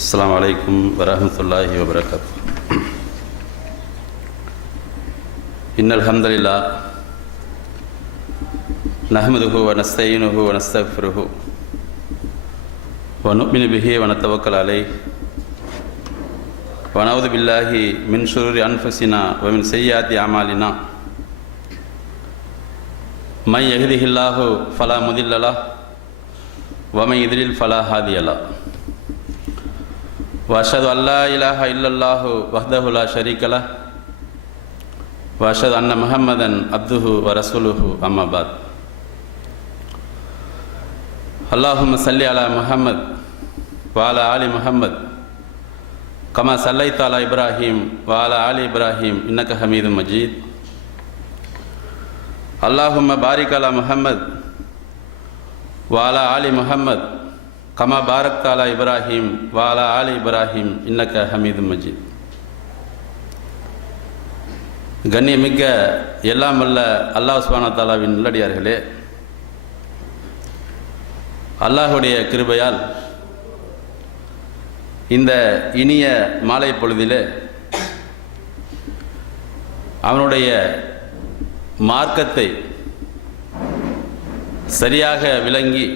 அஸ்ஸலாமு அலைக்கும் வரஹ்மத்துல்லாஹி வபரகாத்துஹு. இன்னல் ஹம்தலில்லாஹ் நஹ்மதுஹு வ நஸ்தஈனுஹு வ நஸ்தக்ஃபிருஹு வ நு'மினு பிஹி வ நத்தவக்கல் அலைஹி வ நஊது பில்லாஹி மின் ஷுரூரி அன்ஃபுஸினா வ மின் ஸய்யிஆத்தி அமாலினா மை யஹ்திஹில்லாஹு ஃபலா முதில்ல லஹு வ மை யுத்லில் ஃபலா ஹாதிய லஹு. وأشهد أن لا إله إلا الله وحده لا شريك له وأشهد أن محمدا عبده ورسوله أما بعد. اللهم صل على محمد وعلى آل محمد كما صليت على إبراهيم وعلى آل إبراهيم إنك حميد مجيد. اللهم بارك على محمد وعلى آل محمد கமா பாரக் தாலா இப்ராஹிம் வாலா ஆலி இப்ராஹிம் இன்னக்க ஹமீது மஜீத். கண்ணியமிக்க எல்லாம் வல்ல அல்லாஹ் சுப்ஹானஹு வ தஆலாவின் நல்லடியார்களே, அல்லாஹுடைய கிருபையால் இந்த இனிய மாலை பொழுதிலே அவனுடைய மார்க்கத்தை சரியாக விளங்கி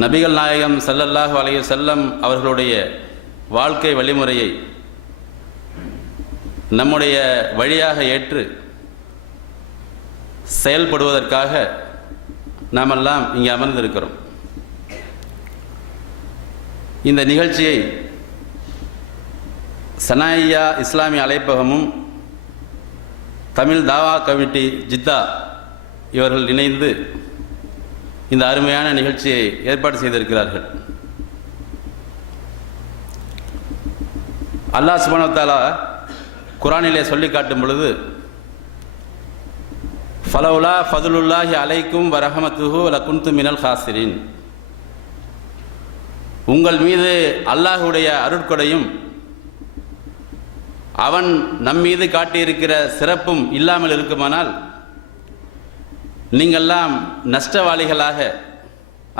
நபிகள் நாயகம் ஸல்லல்லாஹு அலைஹி வஸல்லம் அவர்களுடைய வாழ்க்கை வழிமுறையை நம்முடைய வழியாக ஏற்று செயல்படுவதற்காக நாமெல்லாம் இங்கே அமர்ந்திருக்கிறோம். இந்த நிகழ்ச்சியை சனாயியா இஸ்லாமிய அழைப்பகமும் தமிழ் தாவா கமிட்டி ஜித்தா இவர்கள் இணைந்து இந்த அருமையான நிகழ்ச்சியை ஏற்பாடு செய்திருக்கிறார்கள். அல்லாஹ் சுப்ஹானஹு வ தஆலா குர்ஆனிலே சொல்லி காட்டும் பொழுது, ஃபலவுலா ஃபதுலுல்லாஹி அலைக்கும் வரஹமத்துஹு லகுன்தும் மினல் காசிரின், உங்கள் மீது அல்லாஹுடைய அருட்கொடையும் அவன் நம்மீது காட்டியிருக்கிற சிறப்பும் இல்லாமல் இருக்குமானால் நீங்கள்லாம் நஷ்டவாளிகளாக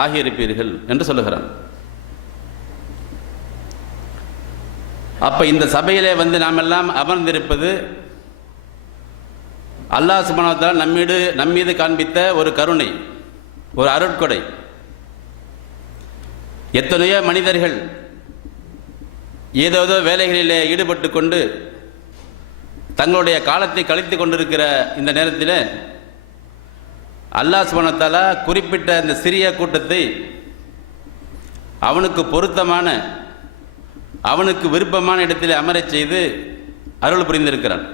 ஆகியிருப்பீர்கள் என்று சொல்லுகிறான். அப்ப இந்த சபையிலே வந்து நாம் எல்லாம் அமர்ந்திருப்பது அல்லாஹ் சுப்ஹானஹு வ தஆலா நம்மீது காண்பித்த ஒரு கருணை, ஒரு அருட்கொடை. எத்தனையோ மனிதர்கள் ஏதோ வேலைகளிலே ஈடுபட்டு கொண்டு தங்களுடைய காலத்தை கழித்து கொண்டிருக்கிற இந்த நேரத்தில் அல்லாஹ் சுப்ஹானஹு வ தஆலா குறிப்பிட்ட இந்த சிறிய கூட்டத்தை அவனுக்கு பொருத்தமான, அவனுக்கு விருப்பமான இடத்தில் அமரச் செய்து அருள் புரிந்திருக்கிறான்.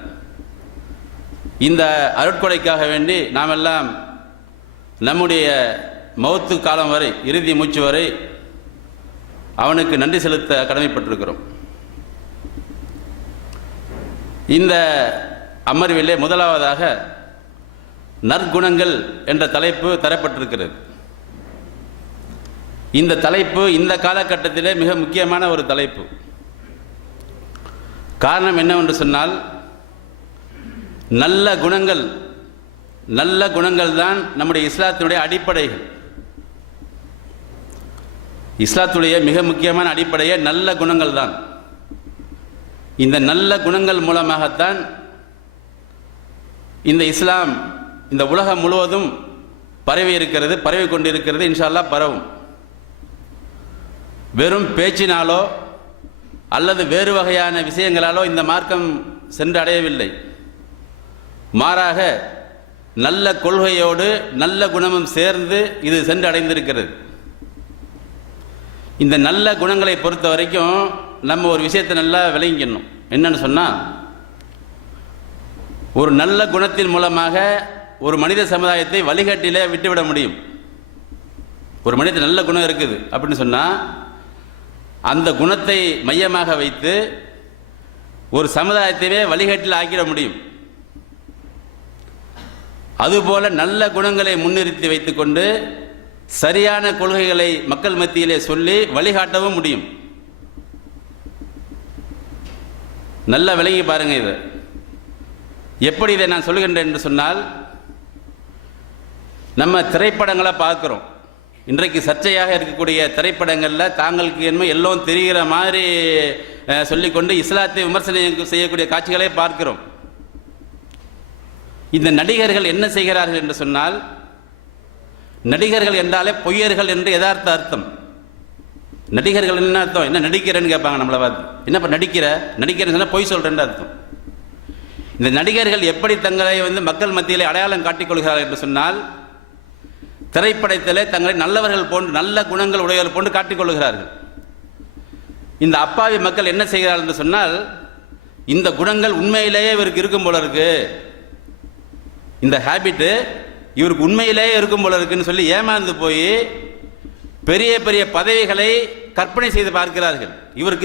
இந்த அருட்கொடைக்காக வேண்டி நாம் எல்லாம் நம்முடைய மௌத்து காலம் வரை, இறுதி மூச்சு வரை அவனுக்கு நன்றி செலுத்த கடமைப்பட்டிருக்கிறோம். இந்த அமர்விலே முதலாவதாக நற்குணங்கள் என்ற தலைப்பு தரப்பட்டிருக்கிறது. இந்த தலைப்பு இந்த காலகட்டத்திலே மிக முக்கியமான ஒரு தலைப்பு. காரணம் என்னவென்று சொன்னால், நல்ல குணங்கள் தான் நம்முடைய இஸ்லாத்தினுடைய அடிப்படைகள். இஸ்லாத்துடைய மிக முக்கியமான அடிப்படையே நல்ல குணங்கள் தான். இந்த நல்ல குணங்கள் மூலமாகத்தான் இந்த இஸ்லாம் இந்த உலகம் முழுவதும் பரவி கொண்டிருக்கிறது. இன்ஷா அல்லாஹ் பரவும். வெறும் பேச்சினாலோ அல்லது வேறு வகையான விஷயங்களாலோ இந்த மார்க்கம் சென்று அடையவில்லை. மாறாக நல்ல கொள்கையோடு நல்ல குணமும் சேர்ந்து இது சென்று அடைந்திருக்கிறது. இந்த நல்ல குணங்களை பொறுத்த வரைக்கும் நம்ம ஒரு விஷயத்தை நல்லா விளங்கிக்கணும். என்னன்னு சொன்னால், ஒரு நல்ல குணத்தின் மூலமாக ஒரு மனித சமுதாயத்தை வழிகாட்டிலே விட்டுவிட முடியும். ஒரு மனித நல்ல குணம் இருக்குது அப்படின்னு சொன்னால், அந்த குணத்தை மையமாக வைத்து ஒரு சமுதாயத்தையே வழிகாட்டில் ஆக்கிட முடியும். அதுபோல நல்ல குணங்களை முன்னிறுத்தி வைத்துக்கொண்டு சரியான கொள்கைகளை மக்கள் மத்தியிலே சொல்லி வழிகாட்டவும் முடியும். நல்லா விளங்கி பாருங்க. இது எப்படி இதை நான் சொல்லுகின்றேன் என்று சொன்னால், நம்ம திரைப்படங்களை பார்க்குறோம். இன்றைக்கு சர்ச்சையாக இருக்கக்கூடிய திரைப்படங்களில் தாங்களுக்கு என்ன எல்லாம் தெரிகிற மாதிரி சொல்லிக்கொண்டு இஸ்லாத்தை விமர்சனம் செய்யக்கூடிய காட்சிகளை பார்க்கிறோம். இந்த நடிகர்கள் என்ன செய்கிறார்கள் என்று சொன்னால், நடிகர்கள் என்றாலே பொய்யர்கள் என்று யதார்த்த அர்த்தம். நடிகர்கள் என்ன அர்த்தம்? என்ன நடிக்கிறேன்னு கேட்பாங்க நம்மளை பார்த்து. என்னப்பா நடிக்கிறேன்னு சொன்னால் பொய் சொல்கிறேன்னு அர்த்தம். இந்த நடிகர்கள் எப்படி தங்களை மக்கள் மத்தியிலே அடையாளம் காட்டிக்கொள்கிறார்கள் என்று சொன்னால், திரைப்படத்திலே தங்களை நல்லவர்கள் போன்று, நல்ல குணங்கள் உடையவர்கள் போன்று காட்டிக்கொள்கிறார்கள். இந்த அப்பாவி மக்கள் என்ன செய்கிறார்கள் என்று சொன்னால், இந்த குணங்கள் உண்மையிலேயே இவருக்கு இருக்கும் போல இருக்கு, இந்த ஹேபிட்டு இவருக்கு உண்மையிலேயே இருக்கும் போல இருக்குன்னு சொல்லி ஏமாந்து போய் பெரிய பெரிய பதவிகளை கற்பனை செய்து பார்க்கிறார்கள். இவர்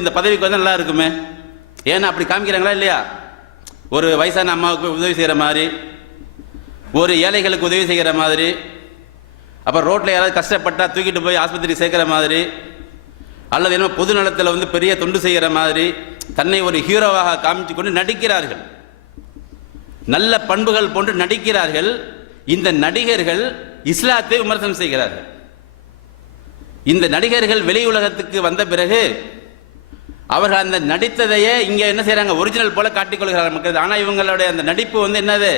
இந்த பதவிக்கு நல்லா இருக்குமே, ஏன்னா அப்படி காமிக்கிறாங்களா இல்லையா? ஒரு வயசான அம்மாவுக்கு உதவி செய்கிற மாதிரி, ஒரு ஏழைகளுக்கு உதவி செய்கிற மாதிரி, அப்புறம் ரோட்டில் யாராவது கஷ்டப்பட்டால் தூக்கிட்டு போய் ஆஸ்பத்திரி சேர்க்குற மாதிரி, அல்லது என்ன பொது நலத்தில் பெரிய தொண்டு செய்கிற மாதிரி தன்னை ஒரு ஹீரோவாக காமிச்சு கொண்டு நடிக்கிறார்கள். நல்ல பண்புகள் போன்று நடிக்கிறார்கள். இந்த நடிகர்கள் இஸ்லாத்தை விமர்சனம் செய்கிறார்கள். இந்த நடிகர்கள் வெளி உலகத்துக்கு வந்த பிறகு அவர்கள் அந்த நடித்ததையே இங்கே என்ன செய்கிறாங்க, ஒரிஜினல் போல காட்டிக்கொள்கிறார்கள் மக்கள். ஆனால் இவங்களுடைய அந்த நடிப்பு என்னது,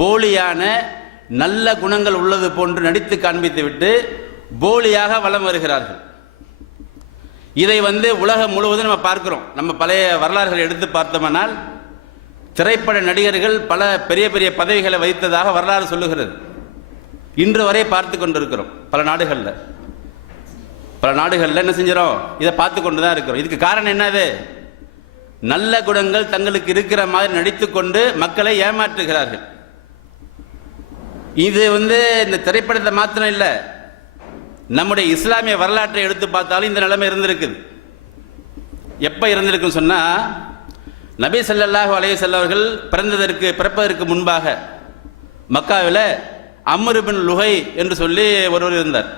போலியான நல்ல குணங்கள் உள்ளது போன்று நடித்து காண்பித்து விட்டு போலியாக வலம் வருகிறார்கள். இதை உலகம் முழுவதும் நம்ம பார்க்கிறோம். நம்ம பழைய வரலாறுகளை எடுத்து பார்த்தோம்னால் திரைப்பட நடிகர்கள் பல பெரிய பெரிய பதவிகளை வைத்ததாக வரலாறு சொல்லுகிறது. இன்று வரை பார்த்து கொண்டிருக்கிறோம். பல நாடுகளில் என்ன செஞ்சிடும், இதை பார்த்து கொண்டு தான் இருக்கிறோம். இதுக்கு காரணம் என்னது, நல்ல குணங்கள் தங்களுக்கு இருக்கிற மாதிரி நடித்துக்கொண்டு மக்களை ஏமாற்றுகிறார்கள். இது இந்த திரைப்படத்தை மாத்திரம் இல்லை, நம்முடைய இஸ்லாமிய வரலாற்றை எடுத்து பார்த்தாலும் இந்த நிலைமை இருந்திருக்குது. எப்போ இருந்திருக்குன்னு சொன்னால், நபி ஸல்லல்லாஹு அலைஹி வஸல்லம் அவர்கள் பிறப்பதற்கு முன்பாக மக்காவில் அம்ர் இப்னு லுஹை என்று சொல்லி ஒருவர் இருந்தார்.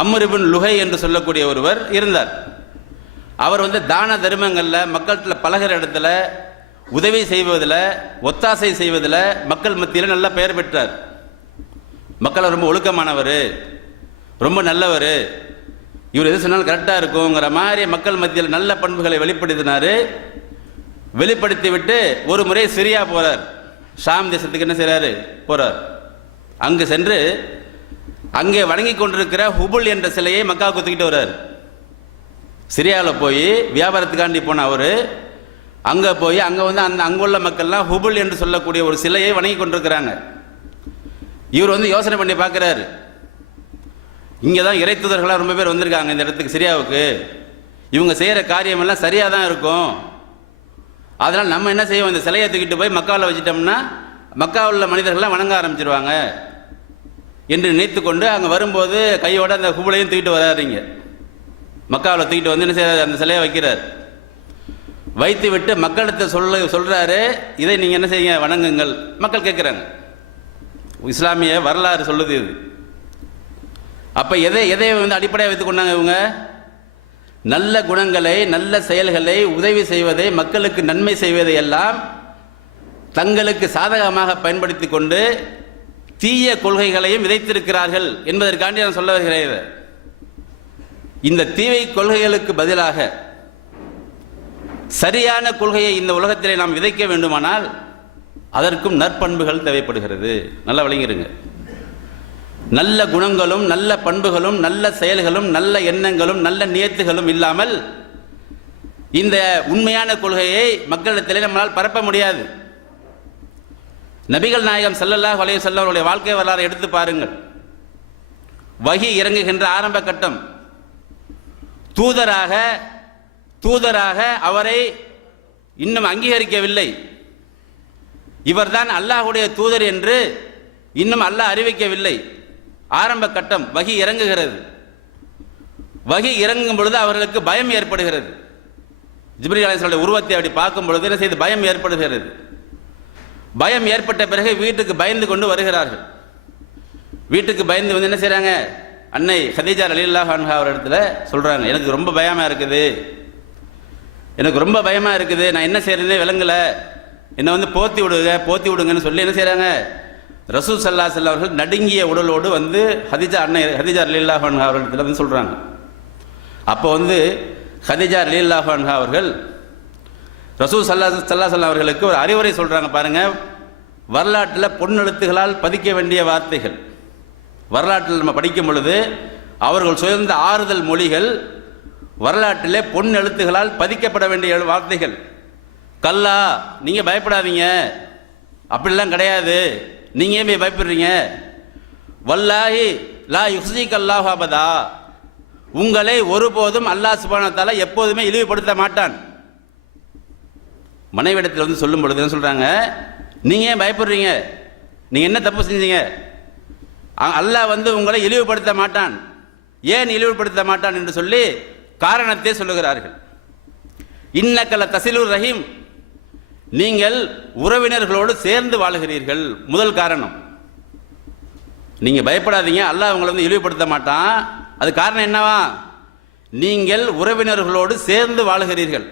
அம்ர் இப்னு லுஹை என்று சொல்லக்கூடிய ஒருவர் இருந்தார். அவர் தான தர்மங்களில், மக்கள்கிட்ட பழகிற இடத்துல உதவி செய்வதில், ஒத்தாசை செய்வதில் மக்கள் மத்தியில் நல்ல பெயர் பெற்றார். மக்கள் ரொம்ப ஒழுக்கமானவர், ரொம்ப நல்லவர், இவர் எது சொன்னாலும் கரெக்டாக இருக்குங்கிற மாதிரி மக்கள் மத்தியில் நல்ல பண்புகளை வெளிப்படுத்தினார். வெளிப்படுத்தி விட்டு ஒரு முறை சிரியா போகிறார். ஷாம் தேசத்துக்கு என்ன செய்கிறாரு, போகிறார். அங்கு சென்று அங்கே வணங்கி கொண்டிருக்கிற ஹுபுல் என்ற சிலையை மக்காவுக்கு தூக்கிட்டு வர்றார். சிரியாவில் போய் வியாபாரத்துக்காண்டி போன அவர் அங்கே போய் அங்கே அங்குள்ள மக்கள்லாம் ஹுபுல் என்று சொல்லக்கூடிய ஒரு சிலையை வணங்கி கொண்டிருக்கிறாங்க. இவர் யோசனை பண்ணி பார்க்குறாரு, இங்கே தான் இறை தூதர்களாக ரொம்ப பேர் வந்திருக்காங்க இந்த இடத்துக்கு, சிரியாவுக்கு. இவங்க செய்கிற காரியமெல்லாம் சரியாக தான் இருக்கும். அதனால் நம்ம என்ன செய்வோம், இந்த சிலையை தூக்கிட்டு போய் மக்காவில் வச்சுட்டோம்னா மக்காவில் உள்ள மனிதர்கள்லாம் வணங்க ஆரம்பிச்சிருவாங்க என்று நினைத்து கொண்டு அங்கே வரும்போது கையோட அந்த ஹுபுலையும் தூக்கிட்டு வராருங்க. மக்காவில் தூக்கிட்டு என்ன செய்ய, அந்த சிலையை வைக்கிறார். வைத்து விட்டு மக்களிடத்தை சொல்கிறாரு, இதை நீங்கள் என்ன செய்யுங்க, வணங்குங்கள். மக்கள் கேட்குறாங்க. இஸ்லாமிய வரலாறு சொல்லுது இது. அப்போ எதை அடிப்படையாக வைத்து கொண்டாங்க இவங்க, நல்ல குணங்களை, நல்ல செயல்களை, உதவி செய்வதை, மக்களுக்கு நன்மை செய்வதை எல்லாம் தங்களுக்கு சாதகமாக பயன்படுத்தி கொண்டு தீய கொள்கைகளையும் விதைத்திருக்கிறார்கள் என்பதற்காண்டி நான் சொல்ல வருகிறேன். இந்த தீவை கொள்கைகளுக்கு பதிலாக சரியான கொள்கையை இந்த உலகத்திலே நாம் விதைக்க வேண்டுமானால் அதற்கும் நற்பண்புகள் தேவைப்படுகிறது. நல்லா விளங்கிருங்க. நல்ல குணங்களும், நல்ல பண்புகளும், நல்ல செயல்களும், நல்ல எண்ணங்களும், நல்ல நியத்துகளும் இல்லாமல் இந்த உண்மையான கொள்கையை மக்களிடத்திலே நம்மளால் பரப்ப முடியாது. நபிகள் நாயகம் ஸல்லல்லாஹு அலைஹி வஸல்லம் அவருடைய வாழ்க்கை வரலாறு எடுத்து பாருங்கள். வஹி இறங்குகின்ற ஆரம்ப கட்டம், தூதராக அவரை இன்னும் அங்கீகரிக்கவில்லை. இவர்தான் அல்லாஹ்வுடைய தூதர் என்று இன்னும் அல்லாஹ் அறிவிக்கவில்லை. ஆரம்ப கட்டம், வஹி இறங்குகிறது. வஹி இறங்கும் பொழுது அவர்களுக்கு பயம் ஏற்படுகிறது. ஜிப்ரீல் அலைஹிஸ்ஸலாமுடைய உருவத்தை அப்படி பார்க்கும் பொழுது என்ன செய்து, பயம் ஏற்படுகிறது. பயம் ஏற்பட்ட பிறகு வீட்டுக்கு பயந்து கொண்டு வருகிறார்கள். வீட்டுக்கு பயந்து என்ன செய்கிறாங்க, அன்னை ஹதீஜா ரலியல்லாஹு அன்ஹா அவர் இடத்துல சொல்கிறாங்க, எனக்கு ரொம்ப பயமாக இருக்குது, நான் என்ன செய்யறதே விளங்கலை, என்னை போத்தி விடுங்கன்னு சொல்லி என்ன செய்கிறாங்க, ரசூல் ஸல்லல்லாஹு அலைஹி வஸல்லம் அவர்கள் நடுங்கிய உடலோடு வந்து ஹதீஜா ரலியல்லாஹு அன்ஹா அவர்களிடத்தில் வந்து சொல்கிறாங்க. அப்போ வந்து ஹதீஜா ரலியல்லாஹு அன்ஹா அவர்கள் ரசூல் ஸல்லல்லாஹு அலைஹி வஸல்லம் அவர்களுக்கு ஒரு அறிவுரை சொல்கிறாங்க. பாருங்கள், வரலாற்றில் பொன்னெழுத்துகளால் பதிக்க வேண்டிய வார்த்தைகள், வரலாற்றில் நம்ம படிக்கும் பொழுது அவர்கள் சுயந்த ஆறுதல் மொழிகள் வரலாற்றிலே பொன் எழுத்துகளால் பதிக்கப்பட வேண்டிய வார்த்தைகள். கல்லா, நீங்கள் பயப்படாதீங்க, அப்படிலாம் கிடையாது, நீங்கள் ஏன் போய் பயப்படுறீங்க? வல்லாஹி லா யுஹ்ஸிக அல்லாஹு அபதா, உங்களை ஒருபோதும் அல்லாஹ் சுப்ஹானஹு வ தஆலா எப்போதுமே இழிவுபடுத்த மாட்டான். மனைவிடத்தில் வந்து சொல்லும் பொழுது என்ன சொல்கிறாங்க? நீங்கள் ஏன் பயப்படுறீங்க? நீங்கள் என்ன தப்பு செஞ்சீங்க? அல்லாஹ் வந்து உங்களை இழிவுபடுத்த மாட்டான். ஏன் இழிவுபடுத்த மாட்டான் என்று சொல்லி காரணத்தை சொல்லுகிறார்கள். இன்னக்கல தசிலுர் ரஹீம், நீங்கள் உறவினர்களோடு சேர்ந்து வாழுகிறீர்கள். முதல் காரணம். நீங்கள் பயப்படாதீங்க, அல்லாஹ் உங்களை வந்து இழிவுபடுத்த மாட்டான். அது காரணம் என்னவா? நீங்கள் உறவினர்களோடு சேர்ந்து வாழுகிறீர்கள்.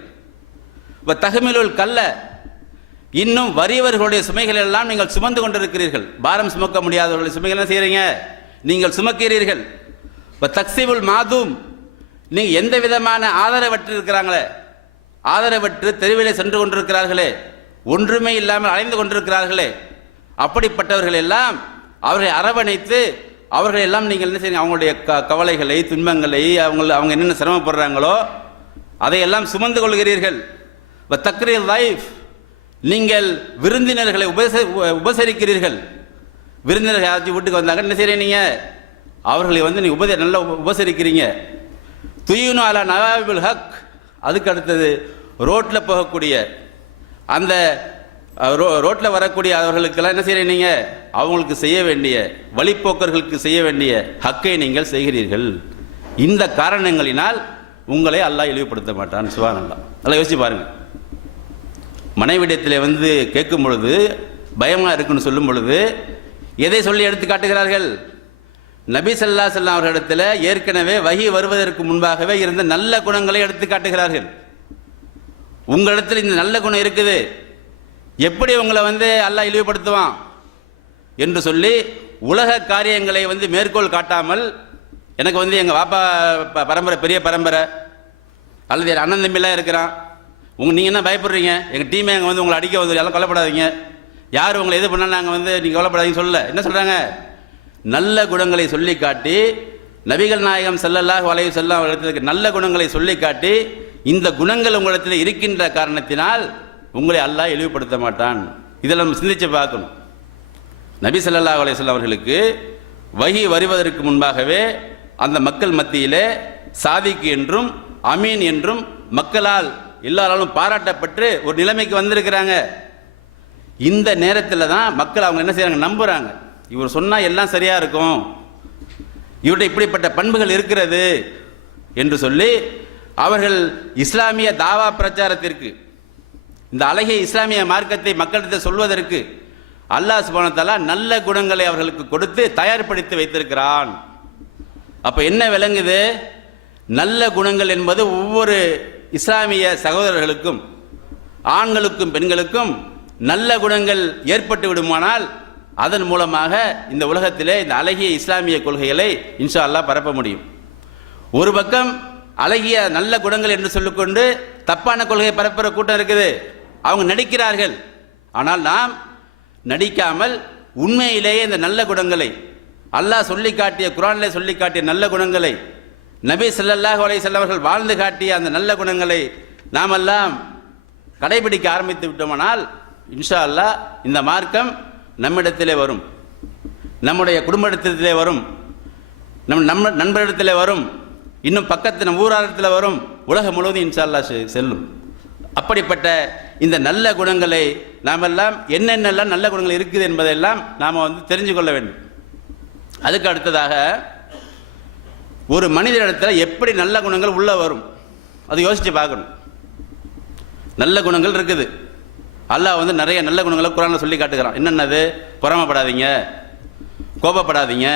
இப்போ தகமிலுல் கல்ல, இன்னும் வறியவர்களுடைய சுமைகள் எல்லாம் நீங்கள் சுமந்து கொண்டிருக்கிறீர்கள். பாரம் சுமக்க முடியாதவர்களுடைய சுமைகள் என்ன செய்கிறீங்க? நீங்கள் சுமக்கிறீர்கள். இப்போ தக்சிபுல் மாதூம், நீங்கள் எந்த விதமான ஆதரவற்று இருக்கிறாங்களே, ஆதரவற்று தெருவிலே சென்று கொண்டிருக்கிறார்களே, ஒன்றுமே இல்லாமல் அலைந்து கொண்டிருக்கிறார்களே, அப்படிப்பட்டவர்கள் எல்லாம் அவர்களை அரவணைத்து அவர்கள் எல்லாம் நீங்கள் என்ன செய்யுங்க? அவங்களுடைய கவலைகளை, துன்பங்களை, அவங்க என்னென்ன சிரமப்படுறாங்களோ அதையெல்லாம் சுமந்து கொள்கிறீர்கள். தக்ரீர் லைஃப், நீங்கள் விருந்தினர்களை உபசரிக்கிறீர்கள். விருந்தினர்கள் யாராச்சும் வீட்டுக்கு வந்தாங்க என்ன செய்கிறீங்க? நீங்கள் அவர்களை வந்து நீங்கள் நல்லா உபசரிக்கிறீங்க. துயூனு அலா நவாபிபுல் ஹக், அதுக்கு அடுத்தது ரோட்டில் போகக்கூடிய அந்த ரோட்டில் வரக்கூடிய அவர்களுக்கெல்லாம் என்ன செய்கிறீங்க? நீங்கள் அவங்களுக்கு செய்ய வேண்டிய, வழிப்போக்கர்களுக்கு செய்ய வேண்டிய ஹக்கை நீங்கள் செய்கிறீர்கள். இந்த காரணங்களினால் உங்களை அல்லாஹ் இழிவுபடுத்த மாட்டான். சுப்ஹானல்லாஹ். நல்லா யோசிச்சு பாருங்கள். மனைவிடத்தில் வந்து கேட்கும் பொழுது பயமாக இருக்குன்னு சொல்லும் பொழுது எதை சொல்லி எடுத்து காட்டுகிறார்கள்? நபி ஸல்லல்லாஹு அலைஹி வஸல்லம் அவர்களிடத்தில் ஏற்கனவே வஹி வருவதற்கு முன்பாகவே இருந்த நல்ல குணங்களை எடுத்து காட்டுகிறார்கள். உங்களிடத்தில் இந்த நல்ல குணம் இருக்குது, எப்படி உங்களை வந்து அல்லாஹ் இழிவுபடுத்துவான் என்று சொல்லி உலக காரியங்களை வந்து மேற்கோள் காட்டாமல், எனக்கு வந்து எங்கள் வாப்பா பரம்பரை பெரிய பரம்பரை அல்லது என் அண்ணன் தம்பிலாம் இருக்கிறான், நீங்கள் என்ன பயப்படுறீங்க? எங்கள் டீமே அங்கே வந்து உங்களை அடிக்க வந்து எல்லாம் கொல்லப்படாதீங்க, யார் உங்களை எது பண்ணாலும் நாங்கள் வந்து நீங்கள் கொல்லப்படாதீங்கன்னு சொல்ல. என்ன சொல்கிறாங்க? நல்ல குணங்களை சொல்லி காட்டி, நபிகள் நாயகம் ஸல்லல்லாஹு அலைஹி வஸல்லம் அவர்களிடத்தில் நல்ல குணங்களை சொல்லி காட்டி, இந்த குணங்கள் உங்களிடத்தில் இருக்கின்ற காரணத்தினால் உங்களை அல்லாஹ் இழிவுபடுத்த மாட்டான். இதில் நம்ம சிந்திச்சு பார்க்கணும். நபி ஸல்லல்லாஹு அலைஹி வஸல்லம் அவர்களுக்கு வஹி வருவதற்கு முன்பாகவே அந்த மக்கள் மத்தியிலே சாதிக்கு என்றும் அமீன் என்றும் மக்களால் எல்லாராலும் பாராட்டப்பட்டு ஒரு நிலைமைக்கு வந்திருக்கிறாங்க. இந்த நேரத்தில் தான் மக்கள் அவங்க என்ன செய்கிறாங்க? நம்புகிறாங்க. இவர் சொன்னால் எல்லாம் சரியாக இருக்கும், இவர்கிட்ட இப்படிப்பட்ட பண்புகள் இருக்கிறது என்று சொல்லி அவர்கள் இஸ்லாமிய தாவா பிரச்சாரத்திற்கு, இந்த அழகிய இஸ்லாமிய மார்க்கத்தை மக்களிடத்தில் சொல்வதற்கு அல்லாஹ் சுப்ஹானஹு வ தஆலா நல்ல குணங்களை அவர்களுக்கு கொடுத்து தயார்படுத்தி வைத்திருக்கிறான். அப்போ என்ன விளங்குது? நல்ல குணங்கள் என்பது ஒவ்வொரு இஸ்லாமிய சகோதரர்களுக்கும், ஆண்களுக்கும் பெண்களுக்கும் நல்ல குணங்கள் ஏற்பட்டு விடுமானால் அதன் மூலமாக இந்த உலகத்திலே இந்த அழகிய இஸ்லாமிய கொள்கைகளை இன்ஷா அல்லாஹ் பரப்ப முடியும். ஒரு பக்கம் அழகிய நல்ல குணங்கள் என்று சொல்லிக்கொண்டு தப்பான கொள்கையை பரப்புகிற கூட்டம் இருக்குது, அவங்க நடிக்கிறார்கள். ஆனால் நாம் நடிக்காமல் உண்மையிலேயே இந்த நல்ல குணங்களை, அல்லாஹ் சொல்லி காட்டிய, குர்ஆனிலே சொல்லி காட்டிய நல்ல குணங்களை, நபி ஸல்லல்லாஹு அலைஹி வஸல்லம் அவர்கள் வாழ்ந்து காட்டிய அந்த நல்ல குணங்களை நாமெல்லாம் கடைபிடிக்க ஆரம்பித்து விட்டோமானால் இன்ஷா அல்லாஹ் இந்த மார்க்கம் நம்மிடத்திலே வரும், நம்முடைய குடும்பத்திலே வரும், நம்ம நண்பரிடத்திலே வரும், இன்னும் பக்கத்து நம்ம ஊராரத்தில் வரும், உலகம் முழுவதும் இன்ஷா அல்லாஹ் செல்லும். அப்படிப்பட்ட இந்த நல்ல குணங்களை நாமெல்லாம் என்னென்னலாம் நல்ல குணங்கள் இருக்குது என்பதெல்லாம் நாம் வந்து தெரிஞ்சு கொள்ள வேண்டும். அதுக்கு அடுத்ததாக ஒரு மனிதனிடத்தில் எப்படி நல்ல குணங்கள் உள்ள வரும் அது யோசித்து பார்க்கணும். நல்ல குணங்கள் இருக்குது, அல்லாஹ் வந்து நிறைய நல்ல குணங்களை குர்ஆனில் சொல்லி காட்டுகிறான். என்னென்னது? பொறாமைப்படாதீங்க, கோபப்படாதீங்க,